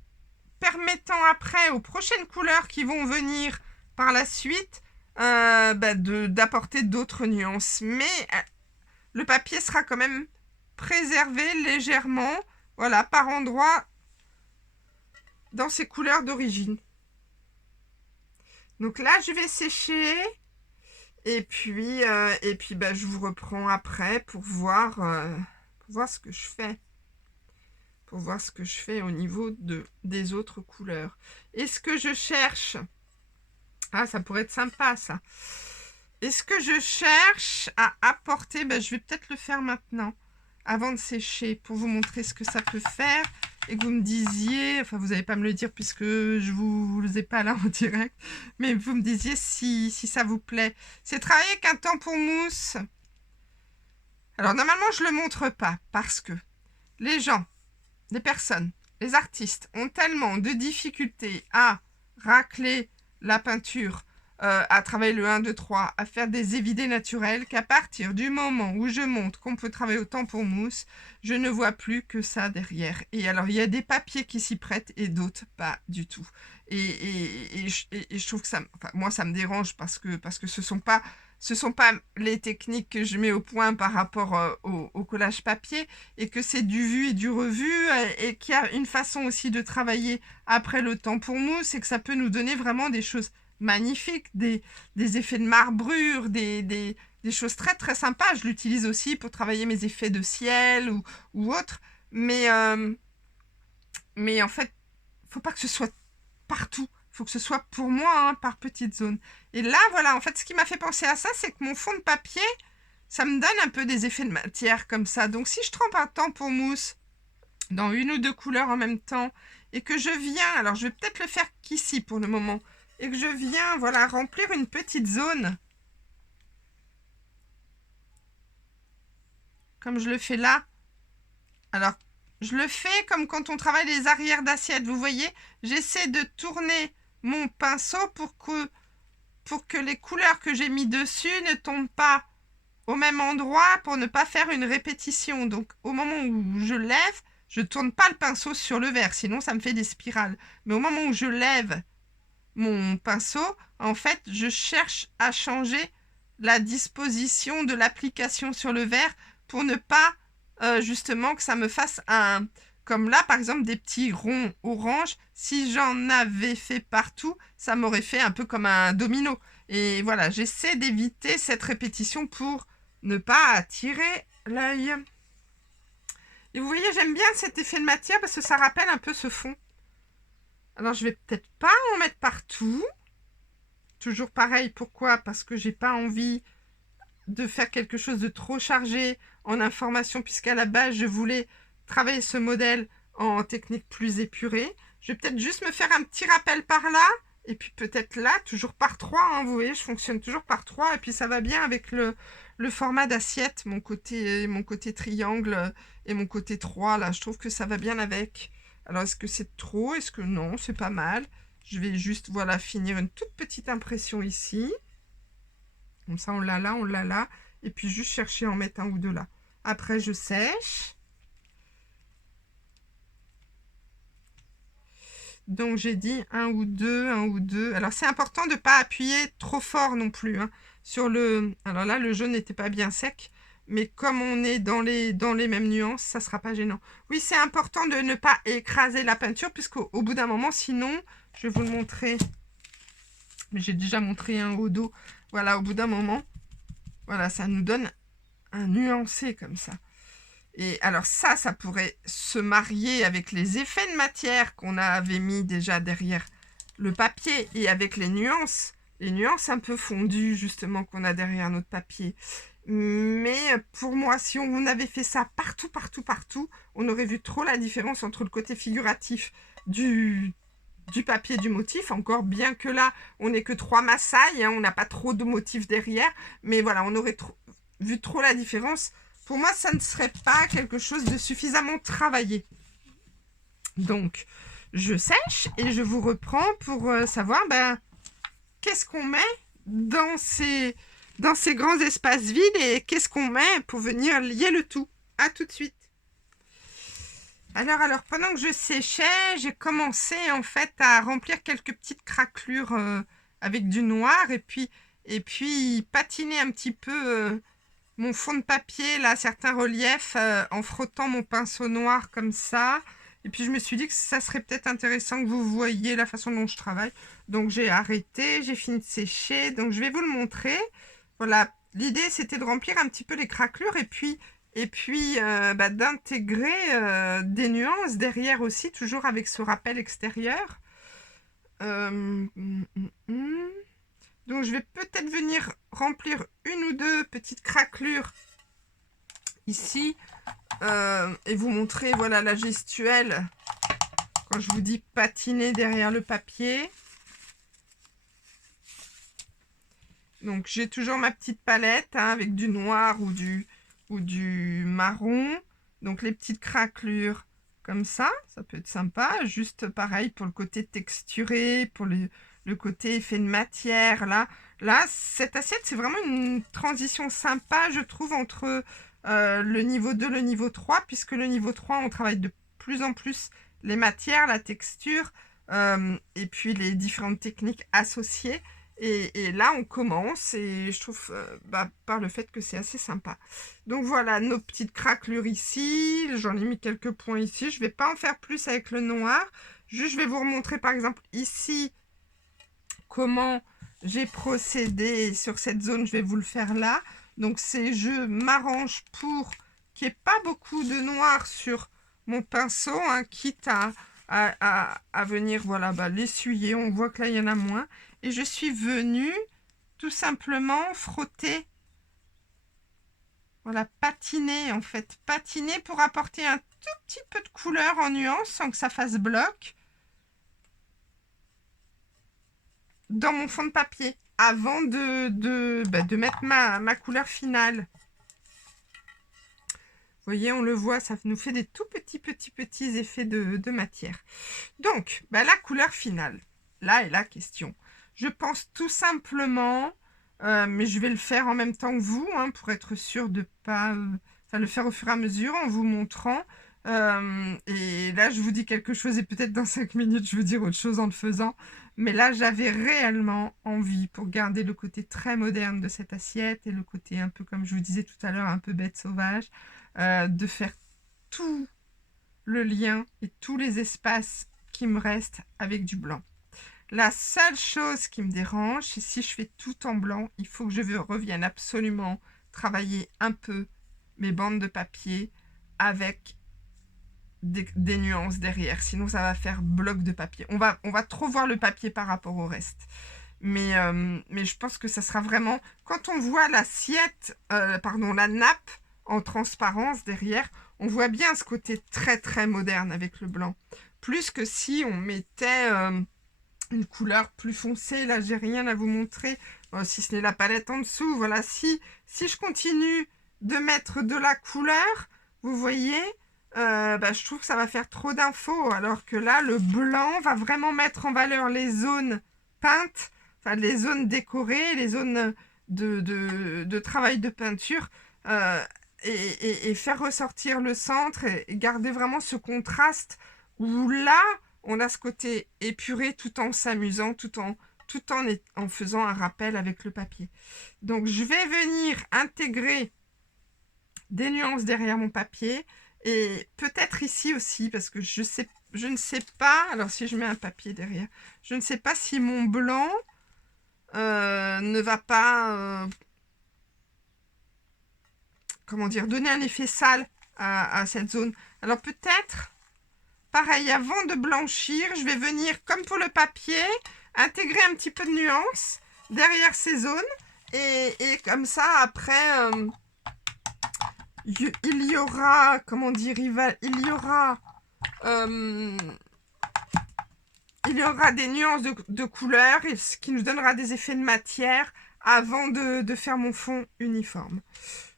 permettant après aux prochaines couleurs qui vont venir par la suite d'apporter d'autres nuances. Mais le papier sera quand même préservé légèrement, voilà, par endroits dans ses couleurs d'origine. Donc là, je vais sécher et puis je vous reprends après pour voir ce que je fais. Pour voir ce que je fais au niveau des autres couleurs. Est-ce que je cherche... Ah, ça pourrait être sympa, ça. Est-ce que je cherche à apporter... je vais peut-être le faire maintenant, avant de sécher, pour vous montrer ce que ça peut faire. Et que vous me disiez... Enfin, vous n'allez pas me le dire puisque je ne vous ai pas là en direct. Mais vous me disiez si ça vous plaît. C'est travailler avec un tampon mousse. Alors, normalement, je ne le montre pas parce que les gens... Les personnes, les artistes ont tellement de difficultés à racler la peinture, à travailler le 1, 2, 3, à faire des évidés naturels, qu'à partir du moment où je montre qu'on peut travailler au tampon mousse, je ne vois plus que ça derrière. Et alors, il y a des papiers qui s'y prêtent et d'autres pas du tout. Et je trouve que ça, enfin, moi, ça me dérange parce que ce sont pas les techniques que je mets au point par rapport au collage papier, et que c'est du vu et du revu, et qu'il y a une façon aussi de travailler après le tampon mousse, et que ça peut nous donner vraiment des choses magnifiques, des effets de marbrure, des choses très très sympas. Je l'utilise aussi pour travailler mes effets de ciel ou autres, mais en fait, faut pas que ce soit partout. Il faut que ce soit pour moi, par petites zones. Et là, voilà, en fait, ce qui m'a fait penser à ça, c'est que mon fond de papier, ça me donne un peu des effets de matière comme ça. Donc, si je trempe un tampon mousse dans une ou deux couleurs en même temps, et que je viens, alors je vais peut-être le faire qu'ici pour le moment, et que je viens, voilà, remplir une petite zone, comme je le fais là. Alors, je le fais comme quand on travaille les arrières d'assiette, vous voyez, j'essaie de tourner mon pinceau pour que les couleurs que j'ai mis dessus ne tombent pas au même endroit, pour ne pas faire une répétition. Donc au moment où je lève, je ne tourne pas le pinceau sur le verre, sinon ça me fait des spirales. Mais au moment où je lève mon pinceau, en fait, je cherche à changer la disposition de l'application sur le verre pour ne pas justement que ça me fasse comme là, par exemple, des petits ronds orange. Si j'en avais fait partout, ça m'aurait fait un peu comme un domino. Et voilà, j'essaie d'éviter cette répétition pour ne pas attirer l'œil. Et vous voyez, j'aime bien cet effet de matière parce que ça rappelle un peu ce fond. Alors, je vais peut-être pas en mettre partout. Toujours pareil, pourquoi? Parce que j'ai pas envie de faire quelque chose de trop chargé en information, puisqu'à la base, je voulais travailler ce modèle en technique plus épurée. Je vais peut-être juste me faire un petit rappel par là, et puis peut-être là, toujours par 3, vous voyez, je fonctionne toujours par 3, et puis ça va bien avec le format d'assiette, mon côté triangle et mon côté 3, là, je trouve que ça va bien avec. Alors, est-ce que c'est trop? Est-ce que non? C'est pas mal. Je vais juste, voilà, finir une toute petite impression ici. Comme ça, on l'a là. Et puis, juste chercher à en mettre un ou deux là. Après, je sèche. Donc, j'ai dit un ou deux. Alors, c'est important de ne pas appuyer trop fort non plus. Sur le... Alors là, le jaune n'était pas bien sec. Mais comme on est dans les mêmes nuances, ça ne sera pas gênant. Oui, c'est important de ne pas écraser la peinture, puisqu'au bout d'un moment, sinon, je vais vous le montrer. Mais j'ai déjà montré un au dos. Voilà, au bout d'un moment, voilà, ça nous donne un nuancé comme ça. Et alors ça pourrait se marier avec les effets de matière qu'on avait mis déjà derrière le papier et avec les nuances un peu fondues justement qu'on a derrière notre papier. Mais pour moi, si on avait fait ça partout, on aurait vu trop la différence entre le côté figuratif du papier, du motif, encore bien que là, on n'est que 3 massailles, on n'a pas trop de motifs derrière, mais voilà, on aurait vu trop la différence. Pour moi, ça ne serait pas quelque chose de suffisamment travaillé. Donc, je sèche et je vous reprends pour savoir qu'est-ce qu'on met dans dans ces grands espaces vides et qu'est-ce qu'on met pour venir lier le tout. À tout de suite. Alors, pendant que je séchais, j'ai commencé en fait à remplir quelques petites craquelures avec du noir et puis patiner un petit peu mon fond de papier, là, certains reliefs, en frottant mon pinceau noir comme ça. Et puis je me suis dit que ça serait peut-être intéressant que vous voyiez la façon dont je travaille. Donc j'ai arrêté, j'ai fini de sécher, donc je vais vous le montrer. Voilà, l'idée c'était de remplir un petit peu les craquelures et puis d'intégrer des nuances derrière aussi, toujours avec ce rappel extérieur. Donc je vais peut-être venir remplir une ou deux petites craquelures ici et vous montrer voilà la gestuelle quand je vous dis patiner derrière le papier. Donc j'ai toujours ma petite palette hein, avec du noir ou du marron. Donc les petites craquelures comme ça peut être sympa. Juste pareil pour le côté texturé, pour le côté effet de matière. Là cette assiette, c'est vraiment une transition sympa, je trouve, entre le niveau 2 et le niveau 3, puisque le niveau 3, on travaille de plus en plus les matières, la texture, et puis les différentes techniques associées. Et là, on commence et je trouve par le fait que c'est assez sympa. Donc voilà, nos petites craquelures ici. J'en ai mis quelques points ici. Je ne vais pas en faire plus avec le noir. Juste, je vais vous remontrer par exemple ici comment j'ai procédé sur cette zone. Je vais vous le faire là. Donc je m'arrange pour qu'il n'y ait pas beaucoup de noir sur mon pinceau, hein, quitte à venir l'essuyer. On voit que là, il y en a moins. Et je suis venue tout simplement frotter, voilà, patiner en fait. Patiner pour apporter un tout petit peu de couleur en nuance sans que ça fasse bloc dans mon fond de papier avant de mettre ma couleur finale. Vous voyez, on le voit, ça nous fait des tout petits effets de matière. Donc, la couleur finale, là est la question. Je pense tout simplement, mais je vais le faire en même temps que vous, hein, pour être sûr de pas le faire au fur et à mesure en vous montrant. Et là, je vous dis quelque chose et peut-être dans 5 minutes, je vous dire autre chose en le faisant. Mais là, j'avais réellement envie, pour garder le côté très moderne de cette assiette et le côté un peu, comme je vous disais tout à l'heure, un peu bête sauvage, de faire tout le lien et tous les espaces qui me restent avec du blanc. La seule chose qui me dérange, c'est si je fais tout en blanc, il faut que je revienne absolument travailler un peu mes bandes de papier avec des nuances derrière. Sinon, ça va faire bloc de papier. On va trop voir le papier par rapport au reste. Mais je pense que ça sera vraiment... Quand on voit l'assiette, la nappe en transparence derrière, on voit bien ce côté très très moderne avec le blanc. Plus que si on mettait... une couleur plus foncée. Là, j'ai rien à vous montrer, si ce n'est la palette en dessous. Voilà, si je continue de mettre de la couleur, vous voyez, je trouve que ça va faire trop d'infos, alors que là, le blanc va vraiment mettre en valeur les zones peintes, enfin les zones décorées, les zones de travail de peinture, et faire ressortir le centre et garder vraiment ce contraste où là, on a ce côté épuré tout en s'amusant, tout en faisant un rappel avec le papier. Donc, je vais venir intégrer des nuances derrière mon papier et peut-être ici aussi, parce que je ne sais pas, alors si je mets un papier derrière, je ne sais pas si mon blanc ne va pas, donner un effet sale à cette zone. Alors peut-être... Pareil, avant de blanchir, je vais venir, comme pour le papier, intégrer un petit peu de nuance derrière ces zones. Et comme ça, après, il y aura, des nuances de couleurs, et ce qui nous donnera des effets de matière avant de faire mon fond uniforme.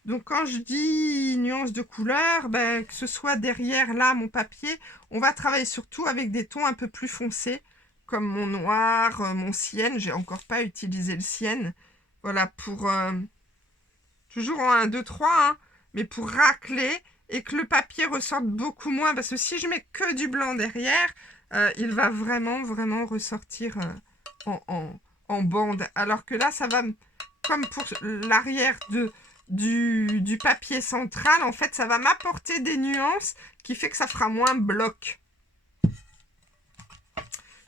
Donc quand je dis nuance de couleur, que ce soit derrière là mon papier, on va travailler surtout avec des tons un peu plus foncés, comme mon noir, mon sienne. J'ai encore pas utilisé le sienne. voilà, pour toujours en 1, 2, 3, hein, mais pour racler et que le papier ressorte beaucoup moins, parce que si je mets que du blanc derrière, il va vraiment, vraiment ressortir en bande. Alors que là, ça va, comme pour l'arrière du papier central, en fait, ça va m'apporter des nuances qui fait que ça fera moins bloc.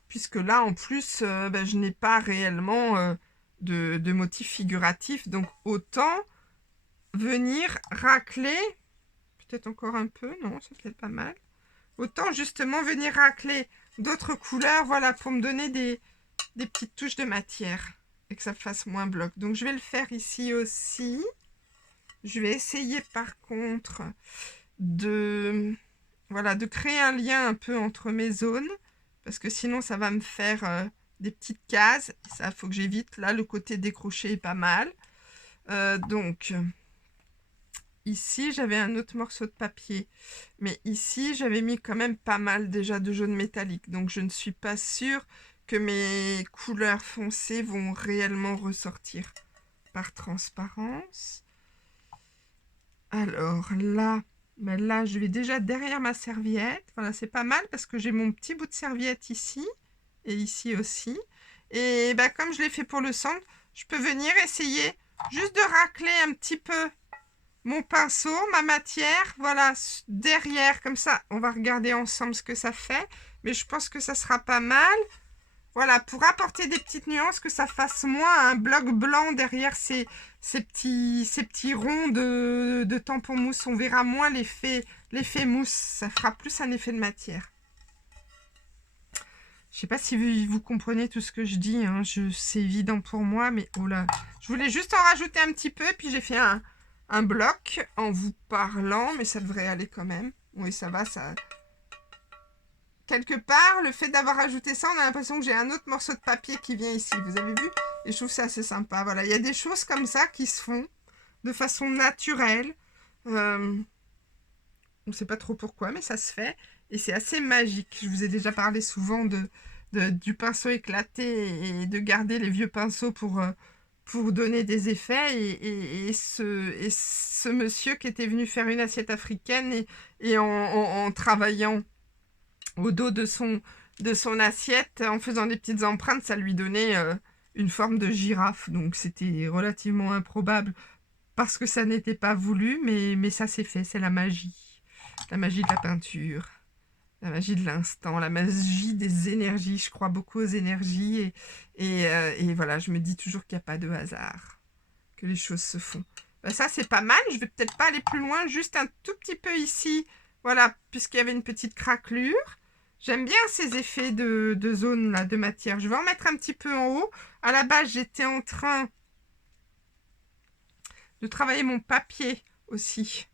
Puisque là, en plus, je n'ai pas réellement de motif figuratif. Donc, autant venir racler, peut-être encore un peu, non, c'est peut-être pas mal. Autant justement venir racler d'autres couleurs, voilà, pour me donner des petites touches de matière et que ça fasse moins bloc. Donc, je vais le faire ici aussi. Je vais essayer par contre voilà, de créer un lien un peu entre mes zones, parce que sinon ça va me faire des petites cases. Ça, faut que j'évite. Là, le côté décroché est pas mal. Donc, ici, j'avais un autre morceau de papier. Mais ici, j'avais mis quand même pas mal déjà de jaune métallique. Donc, je ne suis pas sûre que mes couleurs foncées vont réellement ressortir par transparence. Alors là, là, je vais déjà derrière ma serviette. Voilà, c'est pas mal parce que j'ai mon petit bout de serviette ici et ici aussi. Et comme je l'ai fait pour le centre, je peux venir essayer juste de racler un petit peu mon pinceau, ma matière, voilà, derrière, comme ça. On va regarder ensemble ce que ça fait. Mais je pense que ça sera pas mal. Voilà, pour apporter des petites nuances, que ça fasse moins un bloc blanc derrière ces petits ronds de tampon mousse. On verra moins l'effet mousse. Ça fera plus un effet de matière. Je sais pas si vous comprenez tout ce que je dis. Hein. C'est évident pour moi, mais oh là. Je voulais juste en rajouter un petit peu. Puis j'ai fait un bloc en vous parlant, mais ça devrait aller quand même. Oui, ça va, ça... Quelque part, le fait d'avoir ajouté ça, on a l'impression que j'ai un autre morceau de papier qui vient ici. Vous avez vu? Et je trouve ça assez sympa. Voilà, il y a des choses comme ça qui se font de façon naturelle. On ne sait pas trop pourquoi, mais ça se fait. Et c'est assez magique. Je vous ai déjà parlé souvent du pinceau éclaté et de garder les vieux pinceaux pour donner des effets. Et ce monsieur qui était venu faire une assiette africaine et en travaillant au dos de son assiette, en faisant des petites empreintes, ça lui donnait une forme de girafe. Donc c'était relativement improbable parce que ça n'était pas voulu, mais ça s'est fait. C'est la magie. La magie de la peinture. La magie de l'instant. La magie des énergies. Je crois beaucoup aux énergies. Et voilà, je me dis toujours qu'il n'y a pas de hasard. Que les choses se font. Ça, c'est pas mal. Je vais peut-être pas aller plus loin. Juste un tout petit peu ici. Voilà, puisqu'il y avait une petite craquelure. J'aime bien ces effets de zone là, de matière. Je vais en mettre un petit peu en haut. À la base, j'étais en train de travailler mon papier aussi.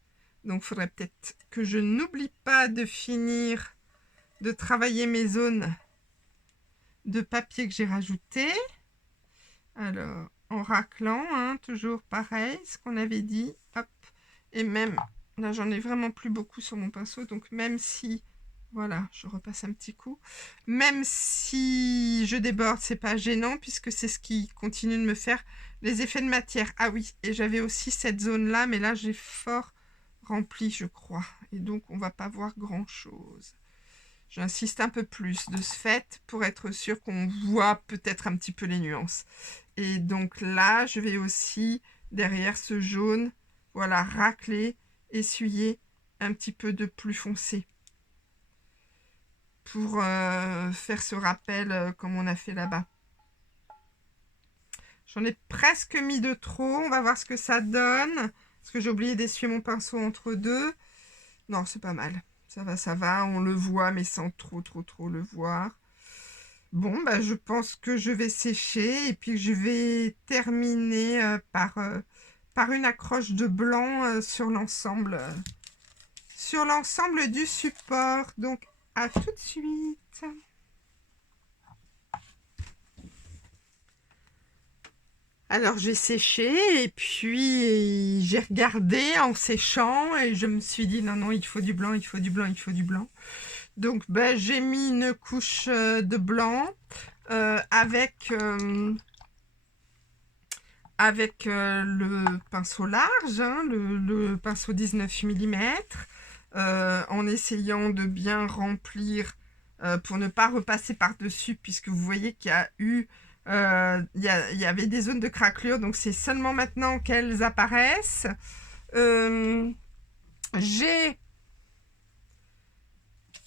Donc, il faudrait peut-être que je n'oublie pas de finir de travailler mes zones de papier que j'ai rajoutées. Alors, en raclant, hein, toujours pareil, ce qu'on avait dit. Hop. Et même, là, j'en ai vraiment plus beaucoup sur mon pinceau. Donc, même si... Voilà, je repasse un petit coup. Même si je déborde, c'est pas gênant puisque c'est ce qui continue de me faire les effets de matière. Ah oui, et j'avais aussi cette zone-là, mais là, j'ai fort rempli, je crois. Et donc, on va pas voir grand-chose. J'insiste un peu plus de ce fait pour être sûr qu'on voit peut-être un petit peu les nuances. Et donc là, je vais aussi, derrière ce jaune, voilà, racler, essuyer un petit peu de plus foncé. Pour faire ce rappel comme on a fait là-bas. J'en ai presque mis de trop. On va voir ce que ça donne. Parce que j'ai oublié d'essuyer mon pinceau entre deux. Non, c'est pas mal. Ça va. On le voit, mais sans trop le voir. Bon, je pense que je vais sécher. Et puis, je vais terminer par une accroche de blanc sur l'ensemble du support. Donc, à tout de suite. Alors j'ai séché et puis j'ai regardé en séchant et je me suis dit non, il faut du blanc, il faut du blanc, il faut du blanc. Donc j'ai mis une couche de blanc avec avec le pinceau large, hein, le pinceau 19 mm, en essayant de bien remplir pour ne pas repasser par-dessus, puisque vous voyez qu'il y a eu il y avait des zones de craquelure, donc c'est seulement maintenant qu'elles apparaissent.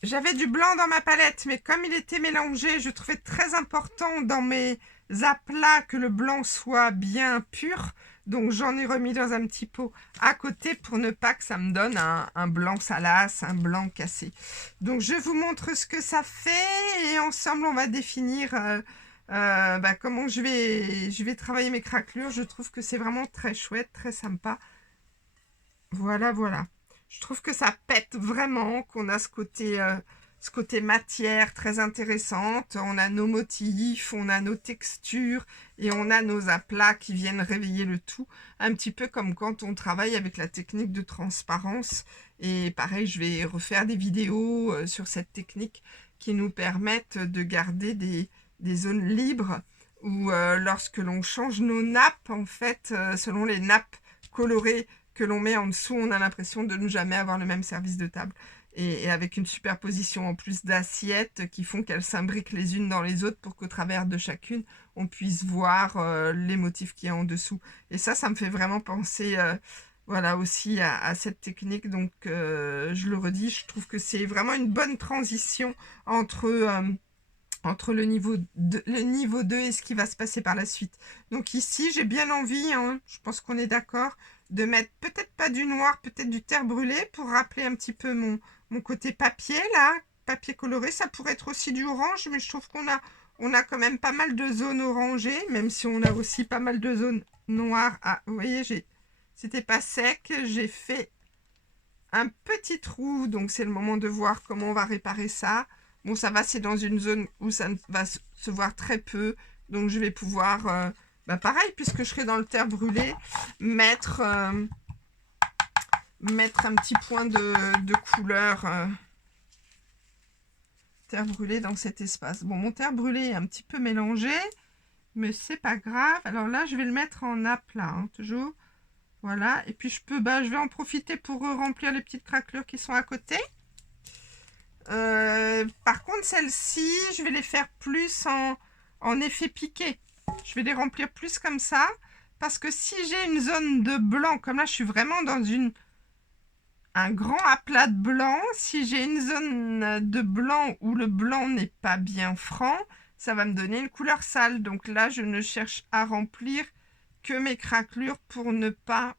J'avais du blanc dans ma palette, mais comme il était mélangé, je trouvais très important dans mes aplats que le blanc soit bien pur. Donc j'en ai remis dans un petit pot à côté pour ne pas que ça me donne un blanc salace, un blanc cassé. Donc je vous montre ce que ça fait et ensemble on va définir comment je vais travailler mes craquelures. Je trouve que c'est vraiment très chouette, très sympa. Voilà, voilà. Je trouve que ça pète vraiment, qu'on a ce côté matière très intéressante. On a nos motifs, on a nos textures et on a nos aplats qui viennent réveiller le tout. Un petit peu comme quand on travaille avec la technique de transparence. Et pareil, je vais refaire des vidéos sur cette technique qui nous permettent de garder des zones libres où lorsque l'on change nos nappes, en fait, selon les nappes colorées que l'on met en dessous, on a l'impression de ne jamais avoir le même service de table. Et avec une superposition en plus d'assiettes qui font qu'elles s'imbriquent les unes dans les autres pour qu'au travers de chacune, on puisse voir les motifs qu'il y a en dessous. Et ça me fait vraiment penser voilà, aussi à cette technique. Donc, je le redis, je trouve que c'est vraiment une bonne transition entre le niveau 2 et ce qui va se passer par la suite. Donc ici, j'ai bien envie, hein, je pense qu'on est d'accord, de mettre peut-être pas du noir, peut-être du terre brûlé pour rappeler un petit peu mon côté papier, là, papier coloré. Ça pourrait être aussi du orange, mais je trouve qu'on a quand même pas mal de zones orangées, même si on a aussi pas mal de zones noires. Ah, vous voyez, c'était pas sec, j'ai fait un petit trou, donc c'est le moment de voir comment on va réparer ça. Bon, ça va, c'est dans une zone où ça va se voir très peu. Donc, je vais pouvoir, pareil, puisque je serai dans le terre brûlé, mettre un petit point de couleur terre brûlée dans cet espace. Bon, mon terre brûlé est un petit peu mélangé, mais c'est pas grave. Alors là, je vais le mettre en aplat, hein, toujours. Voilà. Et puis, je vais en profiter pour remplir les petites craquelures qui sont à côté. Par contre, celles-ci, je vais les faire plus en effet piqué. Je vais les remplir plus comme ça. Parce que si j'ai une zone de blanc, comme là, je suis vraiment dans un grand aplat de blanc. Si j'ai une zone de blanc où le blanc n'est pas bien franc, ça va me donner une couleur sale. Donc là, je ne cherche à remplir que mes craquelures pour ne pas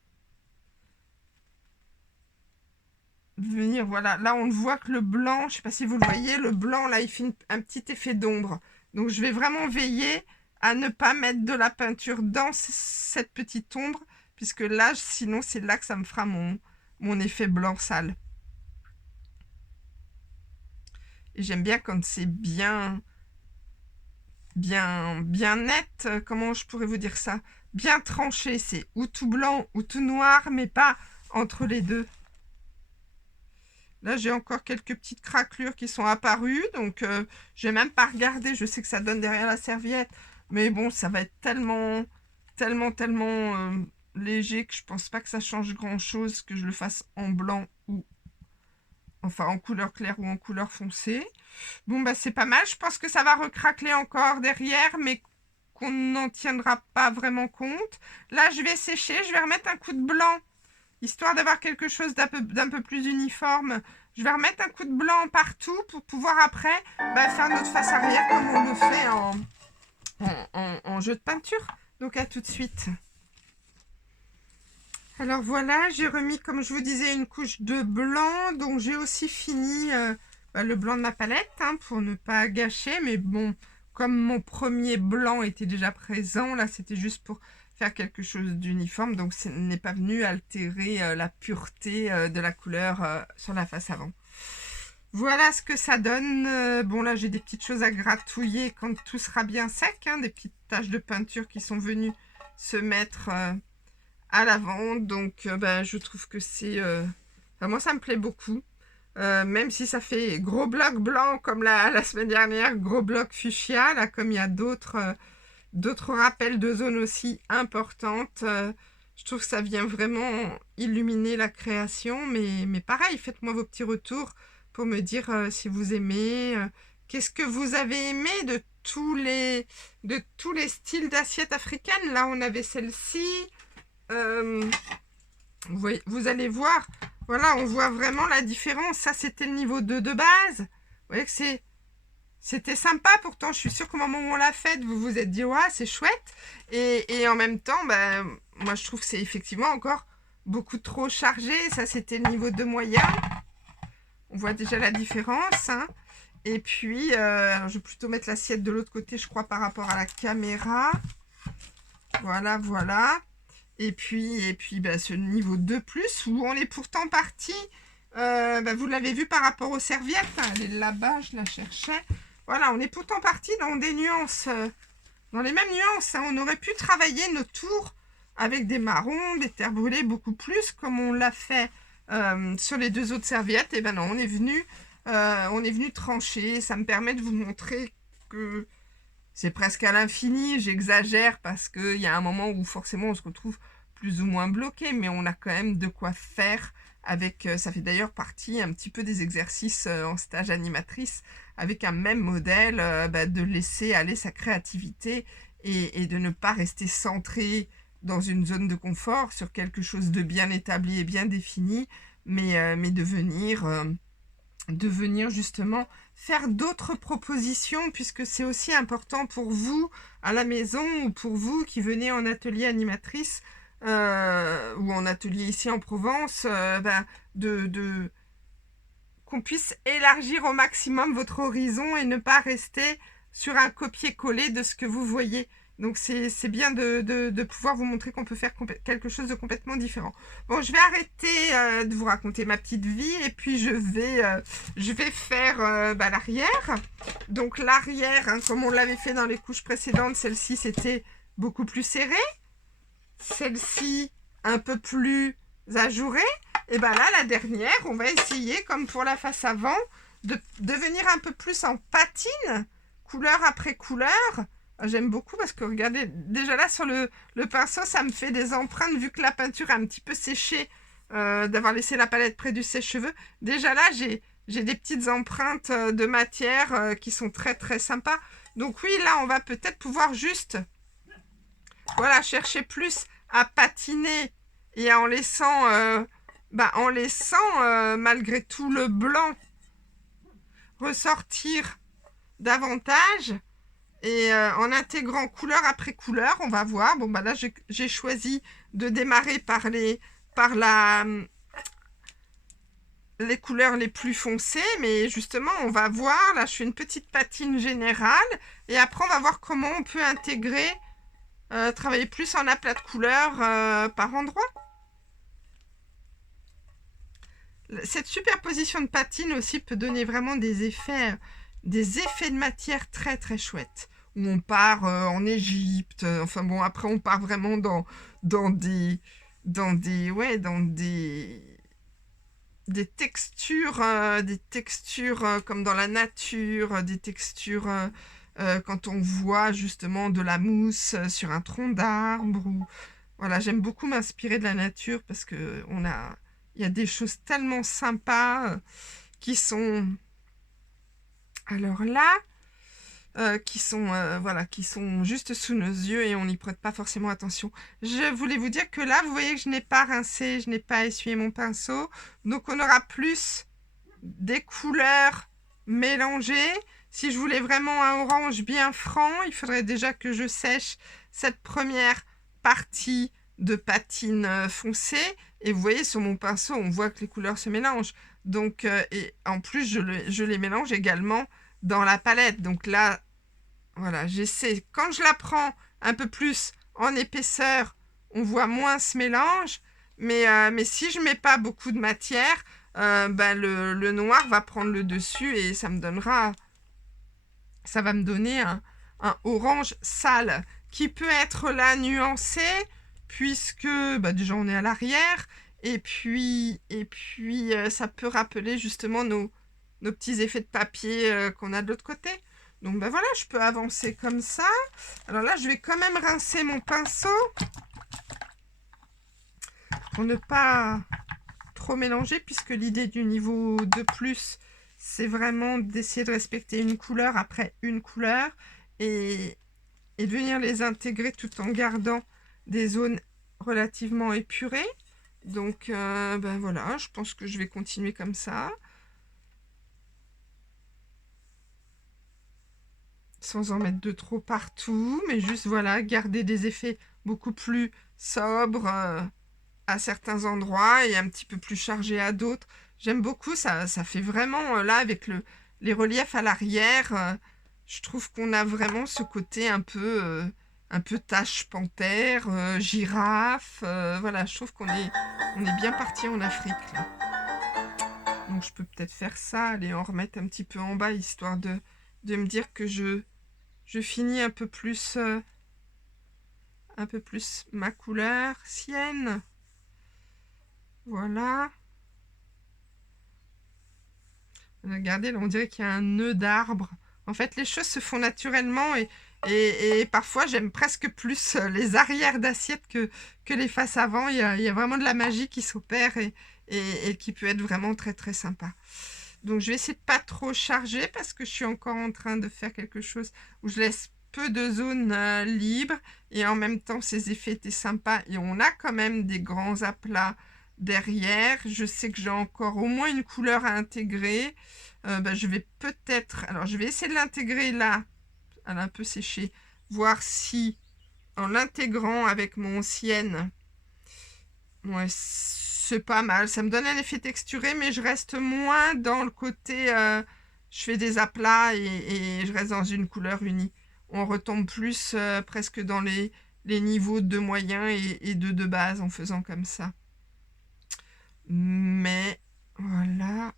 venir, voilà, là on voit que le blanc, je sais pas si vous le voyez, le blanc là il fait un petit effet d'ombre, donc je vais vraiment veiller à ne pas mettre de la peinture dans cette petite ombre, puisque là sinon c'est là que ça me fera mon effet blanc sale. Et j'aime bien quand c'est bien net, comment je pourrais vous dire ça, bien tranché, c'est ou tout blanc ou tout noir, mais pas entre les deux. Là, j'ai encore quelques petites craquelures qui sont apparues, donc je n'ai même pas regardé. Je sais que ça donne derrière la serviette, mais bon, ça va être tellement léger que je pense pas que ça change grand-chose que je le fasse en blanc ou enfin en couleur claire ou en couleur foncée. Bon, bah c'est pas mal. Je pense que ça va recraqueler encore derrière, mais qu'on n'en tiendra pas vraiment compte. Là, je vais sécher. Je vais remettre un coup de blanc. Histoire d'avoir quelque chose d'un peu plus uniforme, je vais remettre un coup de blanc partout pour pouvoir après faire notre face arrière comme on le fait en jeu de peinture. Donc à tout de suite. Alors voilà, j'ai remis, comme je vous disais, une couche de blanc. Donc j'ai aussi fini le blanc de ma palette hein, pour ne pas gâcher. Mais bon, comme mon premier blanc était déjà présent, là c'était juste pour faire quelque chose d'uniforme, donc ce n'est pas venu altérer la pureté de la couleur sur la face avant. Voilà ce que ça donne. Bon là j'ai des petites choses à gratouiller quand tout sera bien sec, hein, des petites taches de peinture qui sont venues se mettre à l'avant, donc je trouve que c'est... moi ça me plaît beaucoup, même si ça fait gros bloc blanc comme la semaine dernière, gros bloc fuchsia, là comme il y a d'autres d'autres rappels de zones aussi importantes. Je trouve que ça vient vraiment illuminer la création, mais pareil, faites-moi vos petits retours pour me dire si vous aimez, qu'est-ce que vous avez aimé de tous les styles d'assiettes africaines. Là, on avait celle-ci. Vous allez voir, voilà, on voit vraiment la différence. Ça, c'était le niveau 2 de base. Vous voyez que c'était sympa, pourtant, je suis sûre qu'au moment où on l'a faite, vous vous êtes dit, ouais, c'est chouette. Et en même temps, moi, je trouve que c'est effectivement encore beaucoup trop chargé. Ça, c'était le niveau 2 moyen. On voit déjà la différence. Hein. Et puis, je vais plutôt mettre l'assiette de l'autre côté, je crois, par rapport à la caméra. Voilà, voilà. Et puis ce niveau 2+, où on est pourtant parti, vous l'avez vu par rapport aux serviettes, hein, elle est là-bas, je la cherchais. Voilà, on est pourtant parti dans des nuances, dans les mêmes nuances. Hein. On aurait pu travailler nos tours avec des marrons, des terres brûlées, beaucoup plus, comme on l'a fait sur les 2 autres serviettes. Et ben non, on est venu trancher. Ça me permet de vous montrer que c'est presque à l'infini, j'exagère parce qu'il y a un moment où forcément on se retrouve plus ou moins bloqué, mais on a quand même de quoi faire avec, ça fait d'ailleurs partie un petit peu des exercices en stage animatrice, avec un même modèle, de laisser aller sa créativité et de ne pas rester centré dans une zone de confort sur quelque chose de bien établi et bien défini, mais de venir justement faire d'autres propositions, puisque c'est aussi important pour vous à la maison ou pour vous qui venez en atelier animatrice ou en atelier ici en Provence, qu'on puisse élargir au maximum votre horizon et ne pas rester sur un copier-coller de ce que vous voyez. Donc c'est bien de pouvoir vous montrer qu'on peut faire quelque chose de complètement différent. Bon, je vais arrêter de vous raconter ma petite vie et puis je vais faire l'arrière. Donc l'arrière, hein, comme on l'avait fait dans les couches précédentes, celle-ci c'était beaucoup plus serré. Celle-ci un peu plus ajourée. Et là, la dernière, on va essayer, comme pour la face avant, de devenir un peu plus en patine, couleur après couleur. J'aime beaucoup parce que regardez, déjà là sur le pinceau, ça me fait des empreintes vu que la peinture est un petit peu séchée, d'avoir laissé la palette près du sèche-cheveux. Déjà là, j'ai des petites empreintes de matière qui sont très très sympas. Donc oui, là, on va peut-être pouvoir juste chercher plus à patiner et en laissant malgré tout le blanc ressortir davantage. Et en intégrant couleur après couleur, on va voir. Bon, là, j'ai choisi de démarrer par les couleurs les plus foncées. Mais justement, on va voir. Là, je fais une petite patine générale. Et après, on va voir comment on peut intégrer, travailler plus en aplat de couleurs par endroit. Cette superposition de patine aussi peut donner vraiment des effets de matière très très chouettes. Où on part en Égypte, après on part vraiment dans des textures, comme dans la nature, des textures quand on voit justement de la mousse sur un tronc d'arbre. Voilà, j'aime beaucoup m'inspirer de la nature parce que il y a des choses tellement sympas qui sont, alors là, qui sont juste sous nos yeux et on n'y prête pas forcément attention. Je voulais vous dire que là, vous voyez que je n'ai pas rincé, je n'ai pas essuyé mon pinceau. Donc, on aura plus des couleurs mélangées. Si je voulais vraiment un orange bien franc, il faudrait déjà que je sèche cette première partie de patine foncée. Et vous voyez, sur mon pinceau, on voit que les couleurs se mélangent. Donc, et en plus, je les mélange également dans la palette. Donc là, voilà, j'essaie. Quand je la prends un peu plus en épaisseur, on voit moins ce mélange. Mais si je mets pas beaucoup de matière, le noir va prendre le dessus et ça va me donner un orange sale qui peut être là nuancé puisque déjà on est à l'arrière et puis ça peut rappeler justement nos petits effets de papier qu'on a de l'autre côté. Donc ben voilà, je peux avancer comme ça. Alors là, je vais quand même rincer mon pinceau pour ne pas trop mélanger, puisque l'idée du niveau 2+, c'est vraiment d'essayer de respecter une couleur après une couleur et de venir les intégrer tout en gardant des zones relativement épurées. Donc ben voilà, je pense que je vais continuer comme ça. Sans en mettre de trop partout, mais juste voilà, garder des effets beaucoup plus sobres à certains endroits et un petit peu plus chargés à d'autres. J'aime beaucoup, ça fait vraiment, là, avec les reliefs à l'arrière, je trouve qu'on a vraiment ce côté un peu tache panthère, girafe, voilà, je trouve on est bien parti en Afrique, là. Donc je peux peut-être faire ça, aller en remettre un petit peu en bas, histoire de me dire que je finis un peu plus ma couleur sienne. Voilà. Regardez, là, on dirait qu'il y a un nœud d'arbre. En fait, les choses se font naturellement et parfois, j'aime presque plus les arrières d'assiette que les faces avant. Il y a vraiment de la magie qui s'opère et qui peut être vraiment très, très sympa. Donc, je vais essayer de pas trop charger parce que je suis encore en train de faire quelque chose où je laisse peu de zones libres et en même temps, ces effets étaient sympas et on a quand même des grands aplats derrière. Je sais que j'ai encore au moins une couleur à intégrer. Je vais peut-être... Alors, je vais essayer de l'intégrer là. Elle a un peu séché. Voir si, en l'intégrant avec mon sienne, ouais, c'est pas mal. Ça me donne un effet texturé, mais je reste moins dans le côté... je fais des aplats et je reste dans une couleur unie. On retombe plus presque dans les niveaux de moyen et de base en faisant comme ça. Mais voilà.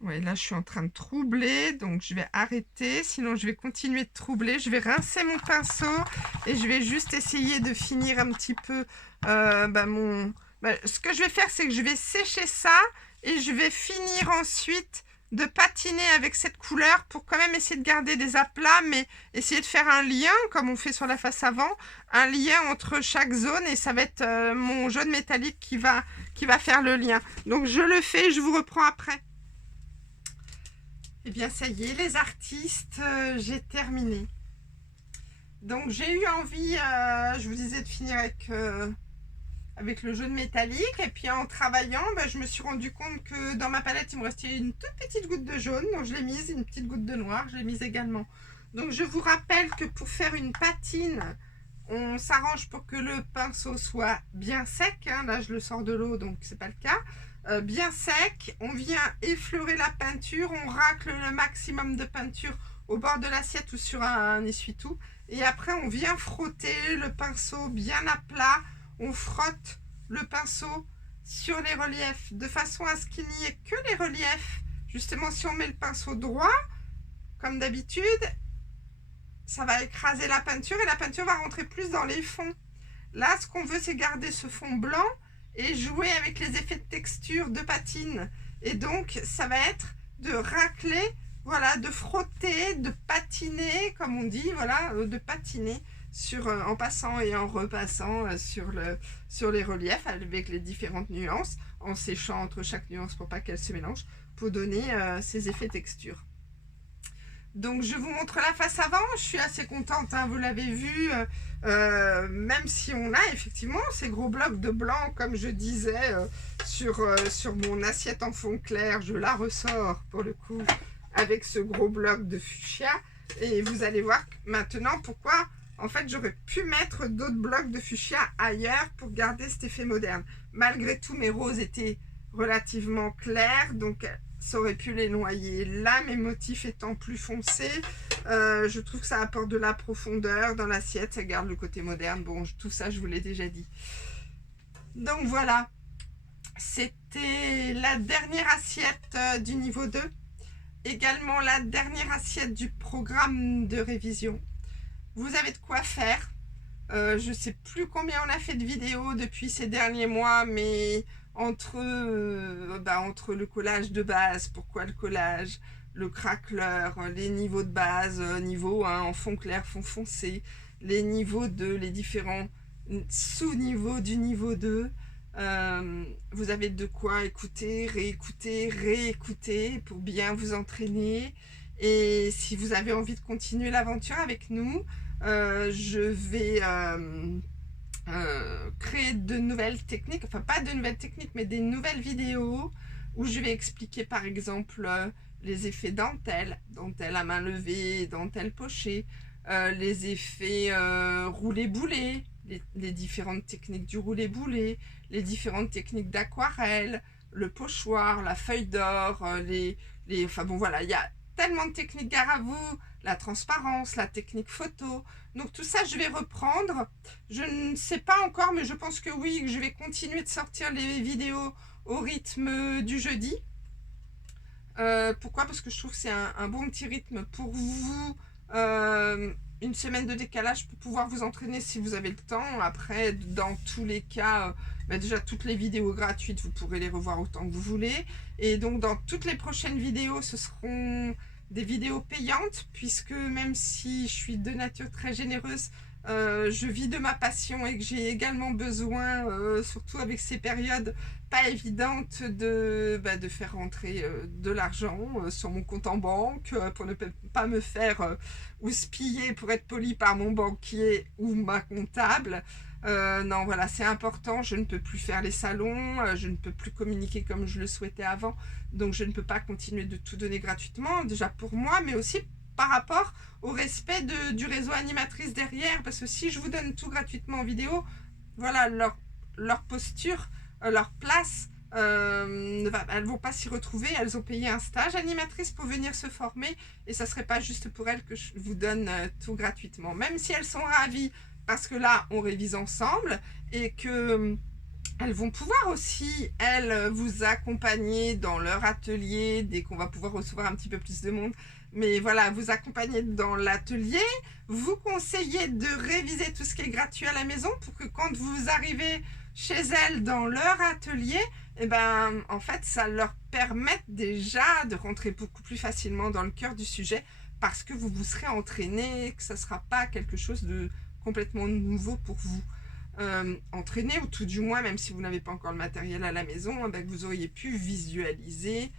Ouais, là, je suis en train de troubler, donc je vais arrêter. Sinon, je vais continuer de troubler. Je vais rincer mon pinceau et je vais juste essayer de finir un petit peu ce que je vais faire, c'est que je vais sécher ça et je vais finir ensuite de patiner avec cette couleur pour quand même essayer de garder des aplats, mais essayer de faire un lien, comme on fait sur la face avant, un lien entre chaque zone et ça va être mon jaune métallique qui va faire le lien. Donc, je le fais, je vous reprends après. Eh bien, ça y est, les artistes, j'ai terminé. Donc, j'ai eu envie, je vous disais, de finir avec le jaune métallique. Et puis, en travaillant, je me suis rendu compte que dans ma palette, il me restait une toute petite goutte de jaune. Donc, je l'ai mise, une petite goutte de noir, je l'ai mise également. Donc, je vous rappelle que pour faire une patine, on s'arrange pour que le pinceau soit bien sec. Hein. Là, je le sors de l'eau, donc c'est pas le cas. Bien sec, on vient effleurer la peinture, on racle le maximum de peinture au bord de l'assiette ou sur un essuie-tout et après on vient frotter le pinceau bien à plat, on frotte le pinceau sur les reliefs de façon à ce qu'il n'y ait que les reliefs. Justement, si on met le pinceau droit comme d'habitude, ça va écraser la peinture et la peinture va rentrer plus dans les fonds. Là, ce qu'on veut, c'est garder ce fond blanc et jouer avec les effets de texture de patine. Et donc, ça va être de racler, voilà, de frotter, de patiner, comme on dit, voilà, de patiner en passant et en repassant sur les reliefs avec les différentes nuances, en séchant entre chaque nuance pour pas qu'elles se mélangent, pour donner ces effets texture. Donc je vous montre la face avant, je suis assez contente, hein, vous l'avez vu, même si on a effectivement ces gros blocs de blanc, comme je disais, sur mon assiette en fond clair, je la ressors pour le coup avec ce gros bloc de fuchsia, et vous allez voir maintenant pourquoi, en fait, j'aurais pu mettre d'autres blocs de fuchsia ailleurs pour garder cet effet moderne. Malgré tout, mes roses étaient relativement clairs, donc ça aurait pu les noyer. Là, mes motifs étant plus foncés, je trouve que ça apporte de la profondeur dans l'assiette, ça garde le côté moderne. Bon, tout ça, je vous l'ai déjà dit. Donc voilà, c'était la dernière assiette du niveau 2. Également la dernière assiette du programme de révision. Vous avez de quoi faire. Je ne sais plus combien on a fait de vidéos depuis ces derniers mois, mais entre le collage de base, pourquoi le collage, le craqueleur, les niveaux de base, niveau 1 en fond clair, fond foncé, les niveaux 2, les différents sous-niveaux du niveau 2. Vous avez de quoi écouter, réécouter, réécouter pour bien vous entraîner. Et si vous avez envie de continuer l'aventure avec nous, je vais créer de nouvelles techniques, enfin pas de nouvelles techniques, mais des nouvelles vidéos où je vais expliquer par exemple les effets dentelle, dentelle à main levée, dentelle pochée, les effets roulé-boulé, les différentes techniques du roulé-boulé, les différentes techniques d'aquarelle, le pochoir, la feuille d'or, enfin bon voilà, il y a tellement de techniques gare à vous, la transparence, la technique photo. Donc tout ça, je vais reprendre. Je ne sais pas encore, mais je pense que oui, que je vais continuer de sortir les vidéos au rythme du jeudi. Pourquoi? Parce que je trouve que c'est un bon petit rythme pour vous. Une semaine de décalage pour pouvoir vous entraîner si vous avez le temps. Après, dans tous les cas, déjà toutes les vidéos gratuites, vous pourrez les revoir autant que vous voulez. Et donc dans toutes les prochaines vidéos, ce seront des vidéos payantes, puisque même si je suis de nature très généreuse, je vis de ma passion et que j'ai également besoin, surtout avec ces périodes pas évidentes, de faire rentrer de l'argent sur mon compte en banque pour ne pas me faire houspiller, pour être poli, par mon banquier ou ma comptable. Non, voilà, c'est important. Je ne peux plus faire les salons, je ne peux plus communiquer comme je le souhaitais avant, donc je ne peux pas continuer de tout donner gratuitement, déjà pour moi, mais aussi par rapport au respect du réseau animatrice derrière, parce que si je vous donne tout gratuitement en vidéo, voilà, leur posture, leur place, elles vont pas s'y retrouver. Elles ont payé un stage animatrice pour venir se former, et ça serait pas juste pour elles que je vous donne tout gratuitement, même si elles sont ravies, parce que là, on révise ensemble, et que elles vont pouvoir aussi, elles, vous accompagner dans leur atelier, dès qu'on va pouvoir recevoir un petit peu plus de monde. Mais voilà, vous accompagner dans l'atelier, vous conseiller de réviser tout ce qui est gratuit à la maison pour que quand vous arrivez chez elles dans leur atelier, eh ben, en fait, ça leur permette déjà de rentrer beaucoup plus facilement dans le cœur du sujet, parce que vous vous serez entraîné, que ça ne sera pas quelque chose de complètement nouveau pour vous. Entraîner, ou tout du moins, même si vous n'avez pas encore le matériel à la maison, que vous auriez pu visualiser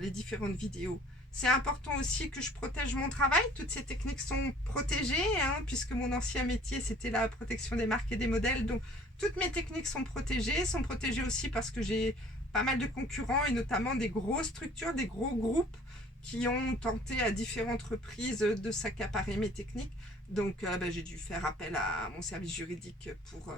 les différentes vidéos. C'est important aussi que je protège mon travail. Toutes ces techniques sont protégées, puisque mon ancien métier, c'était la protection des marques et des modèles. Donc, toutes mes techniques sont protégées aussi parce que j'ai pas mal de concurrents, et notamment des grosses structures, des gros groupes qui ont tenté à différentes reprises de s'accaparer mes techniques. Donc, j'ai dû faire appel à mon service juridique pour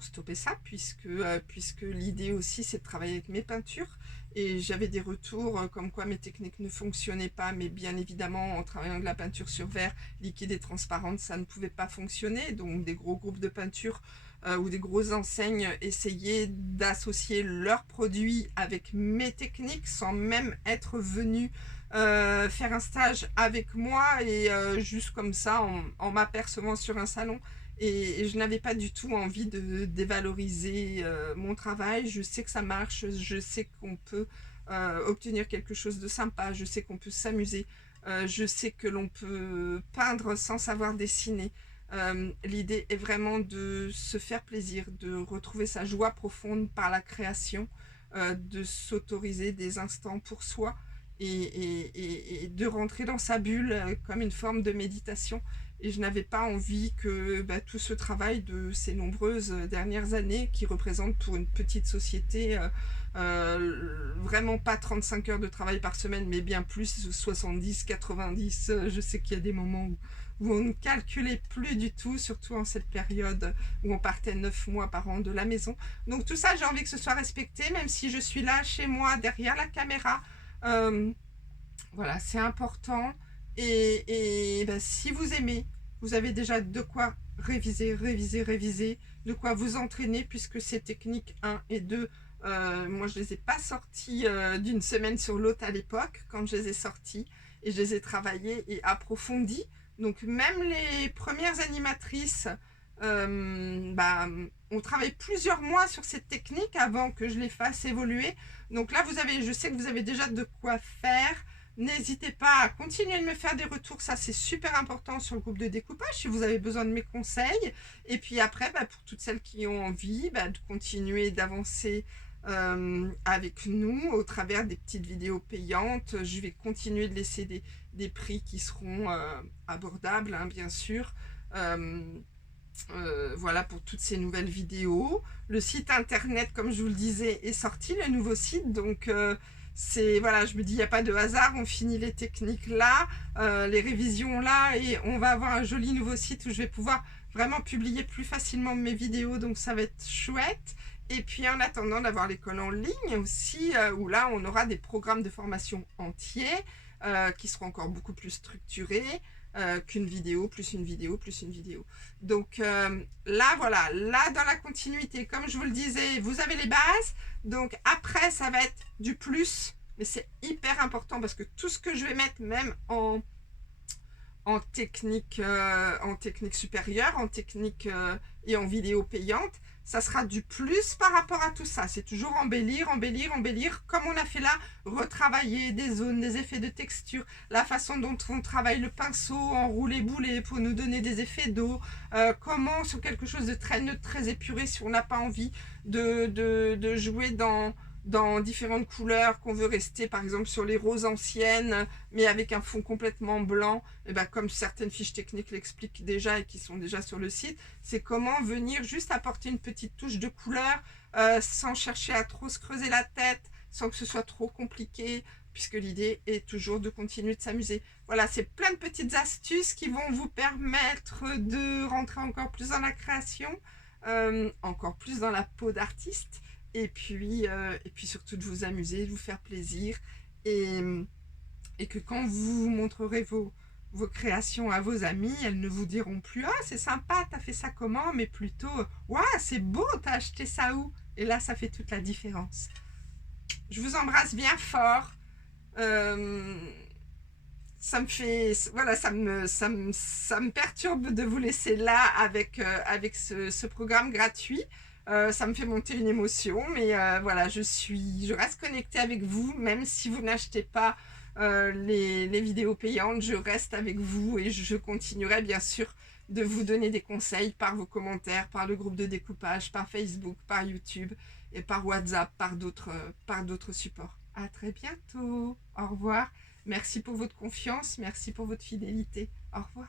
stopper ça, puisque l'idée aussi, c'est de travailler avec mes peintures. Et j'avais des retours comme quoi mes techniques ne fonctionnaient pas, mais bien évidemment, en travaillant avec la peinture sur verre liquide et transparente, ça ne pouvait pas fonctionner. Donc, des gros groupes de peinture ou des grosses enseignes essayaient d'associer leurs produits avec mes techniques sans même être venus faire un stage avec moi, et juste comme ça en m'apercevant sur un salon, et je n'avais pas du tout envie de dévaloriser mon travail. Je sais que ça marche, je sais qu'on peut obtenir quelque chose de sympa, je sais qu'on peut s'amuser, je sais que l'on peut peindre sans savoir dessiner. L'idée est vraiment de se faire plaisir, de retrouver sa joie profonde par la création, de s'autoriser des instants pour soi, et de rentrer dans sa bulle comme une forme de méditation. Et je n'avais pas envie que tout ce travail de ces nombreuses dernières années, qui représentent pour une petite société vraiment pas 35 heures de travail par semaine, mais bien plus, 70, 90, je sais qu'il y a des moments où on ne calculait plus du tout, surtout en cette période où on partait 9 mois par an de la maison. Donc tout ça, j'ai envie que ce soit respecté, même si je suis là chez moi derrière la caméra. Voilà, c'est important. Et si vous aimez, vous avez déjà de quoi réviser, de quoi vous entraîner, puisque ces techniques 1 et 2, moi je les ai pas sorties d'une semaine sur l'autre à l'époque, quand je les ai sorties, et je les ai travaillées et approfondies. Donc même les premières animatrices on travaille plusieurs mois sur cette technique avant que je les fasse évoluer. Donc là, je sais que vous avez déjà de quoi faire. N'hésitez pas à continuer de me faire des retours, ça c'est super important sur le groupe de découpage si vous avez besoin de mes conseils. Et puis après, pour toutes celles qui ont envie de continuer d'avancer avec nous au travers des petites vidéos payantes, je vais continuer de laisser des prix qui seront abordables, hein, bien sûr. Voilà pour toutes ces nouvelles vidéos. Le site internet, comme je vous le disais, est sorti, le nouveau site. Donc, voilà, je me dis, il n'y a pas de hasard. On finit les techniques là, les révisions là, et on va avoir un joli nouveau site où je vais pouvoir vraiment publier plus facilement mes vidéos. Donc, ça va être chouette. Et puis, en attendant d'avoir l'école en ligne aussi, où là, on aura des programmes de formation entiers qui seront encore beaucoup plus structurés. Qu'une vidéo, plus une vidéo, plus une vidéo. Donc là, voilà, là dans la continuité, comme je vous le disais, vous avez les bases. Donc après, ça va être du plus, mais c'est hyper important parce que tout ce que je vais mettre, même en technique supérieure, en technique et en vidéo payante, ça sera du plus par rapport à tout ça. C'est toujours embellir, embellir, embellir, comme on a fait là, retravailler des zones, des effets de texture, la façon dont on travaille le pinceau, enrouler boulet pour nous donner des effets d'eau, comment sur quelque chose de très neutre, très épuré, si on n'a pas envie de jouer dans différentes couleurs, qu'on veut rester par exemple sur les roses anciennes, mais avec un fond complètement blanc, et comme certaines fiches techniques l'expliquent déjà et qui sont déjà sur le site, c'est comment venir juste apporter une petite touche de couleur sans chercher à trop se creuser la tête, sans que ce soit trop compliqué, puisque l'idée est toujours de continuer de s'amuser. Voilà, c'est plein de petites astuces qui vont vous permettre de rentrer encore plus dans la création, encore plus dans la peau d'artiste, et puis surtout de vous amuser, de vous faire plaisir, et que quand vous montrerez vos créations à vos amis, elles ne vous diront plus « Ah, c'est sympa, t'as fait ça comment ?» mais plutôt « Waouh, c'est beau, t'as acheté ça où ?» Et là, ça fait toute la différence. Je vous embrasse bien fort. Ça me fait, voilà, ça me perturbe de vous laisser là avec ce programme gratuit. Ça me fait monter une émotion, mais voilà, je reste connectée avec vous, même si vous n'achetez pas les vidéos payantes, je reste avec vous et je continuerai bien sûr de vous donner des conseils par vos commentaires, par le groupe de découpage, par Facebook, par YouTube et par WhatsApp, par d'autres supports. À très bientôt. Au revoir. Merci pour votre confiance, merci pour votre fidélité. Au revoir.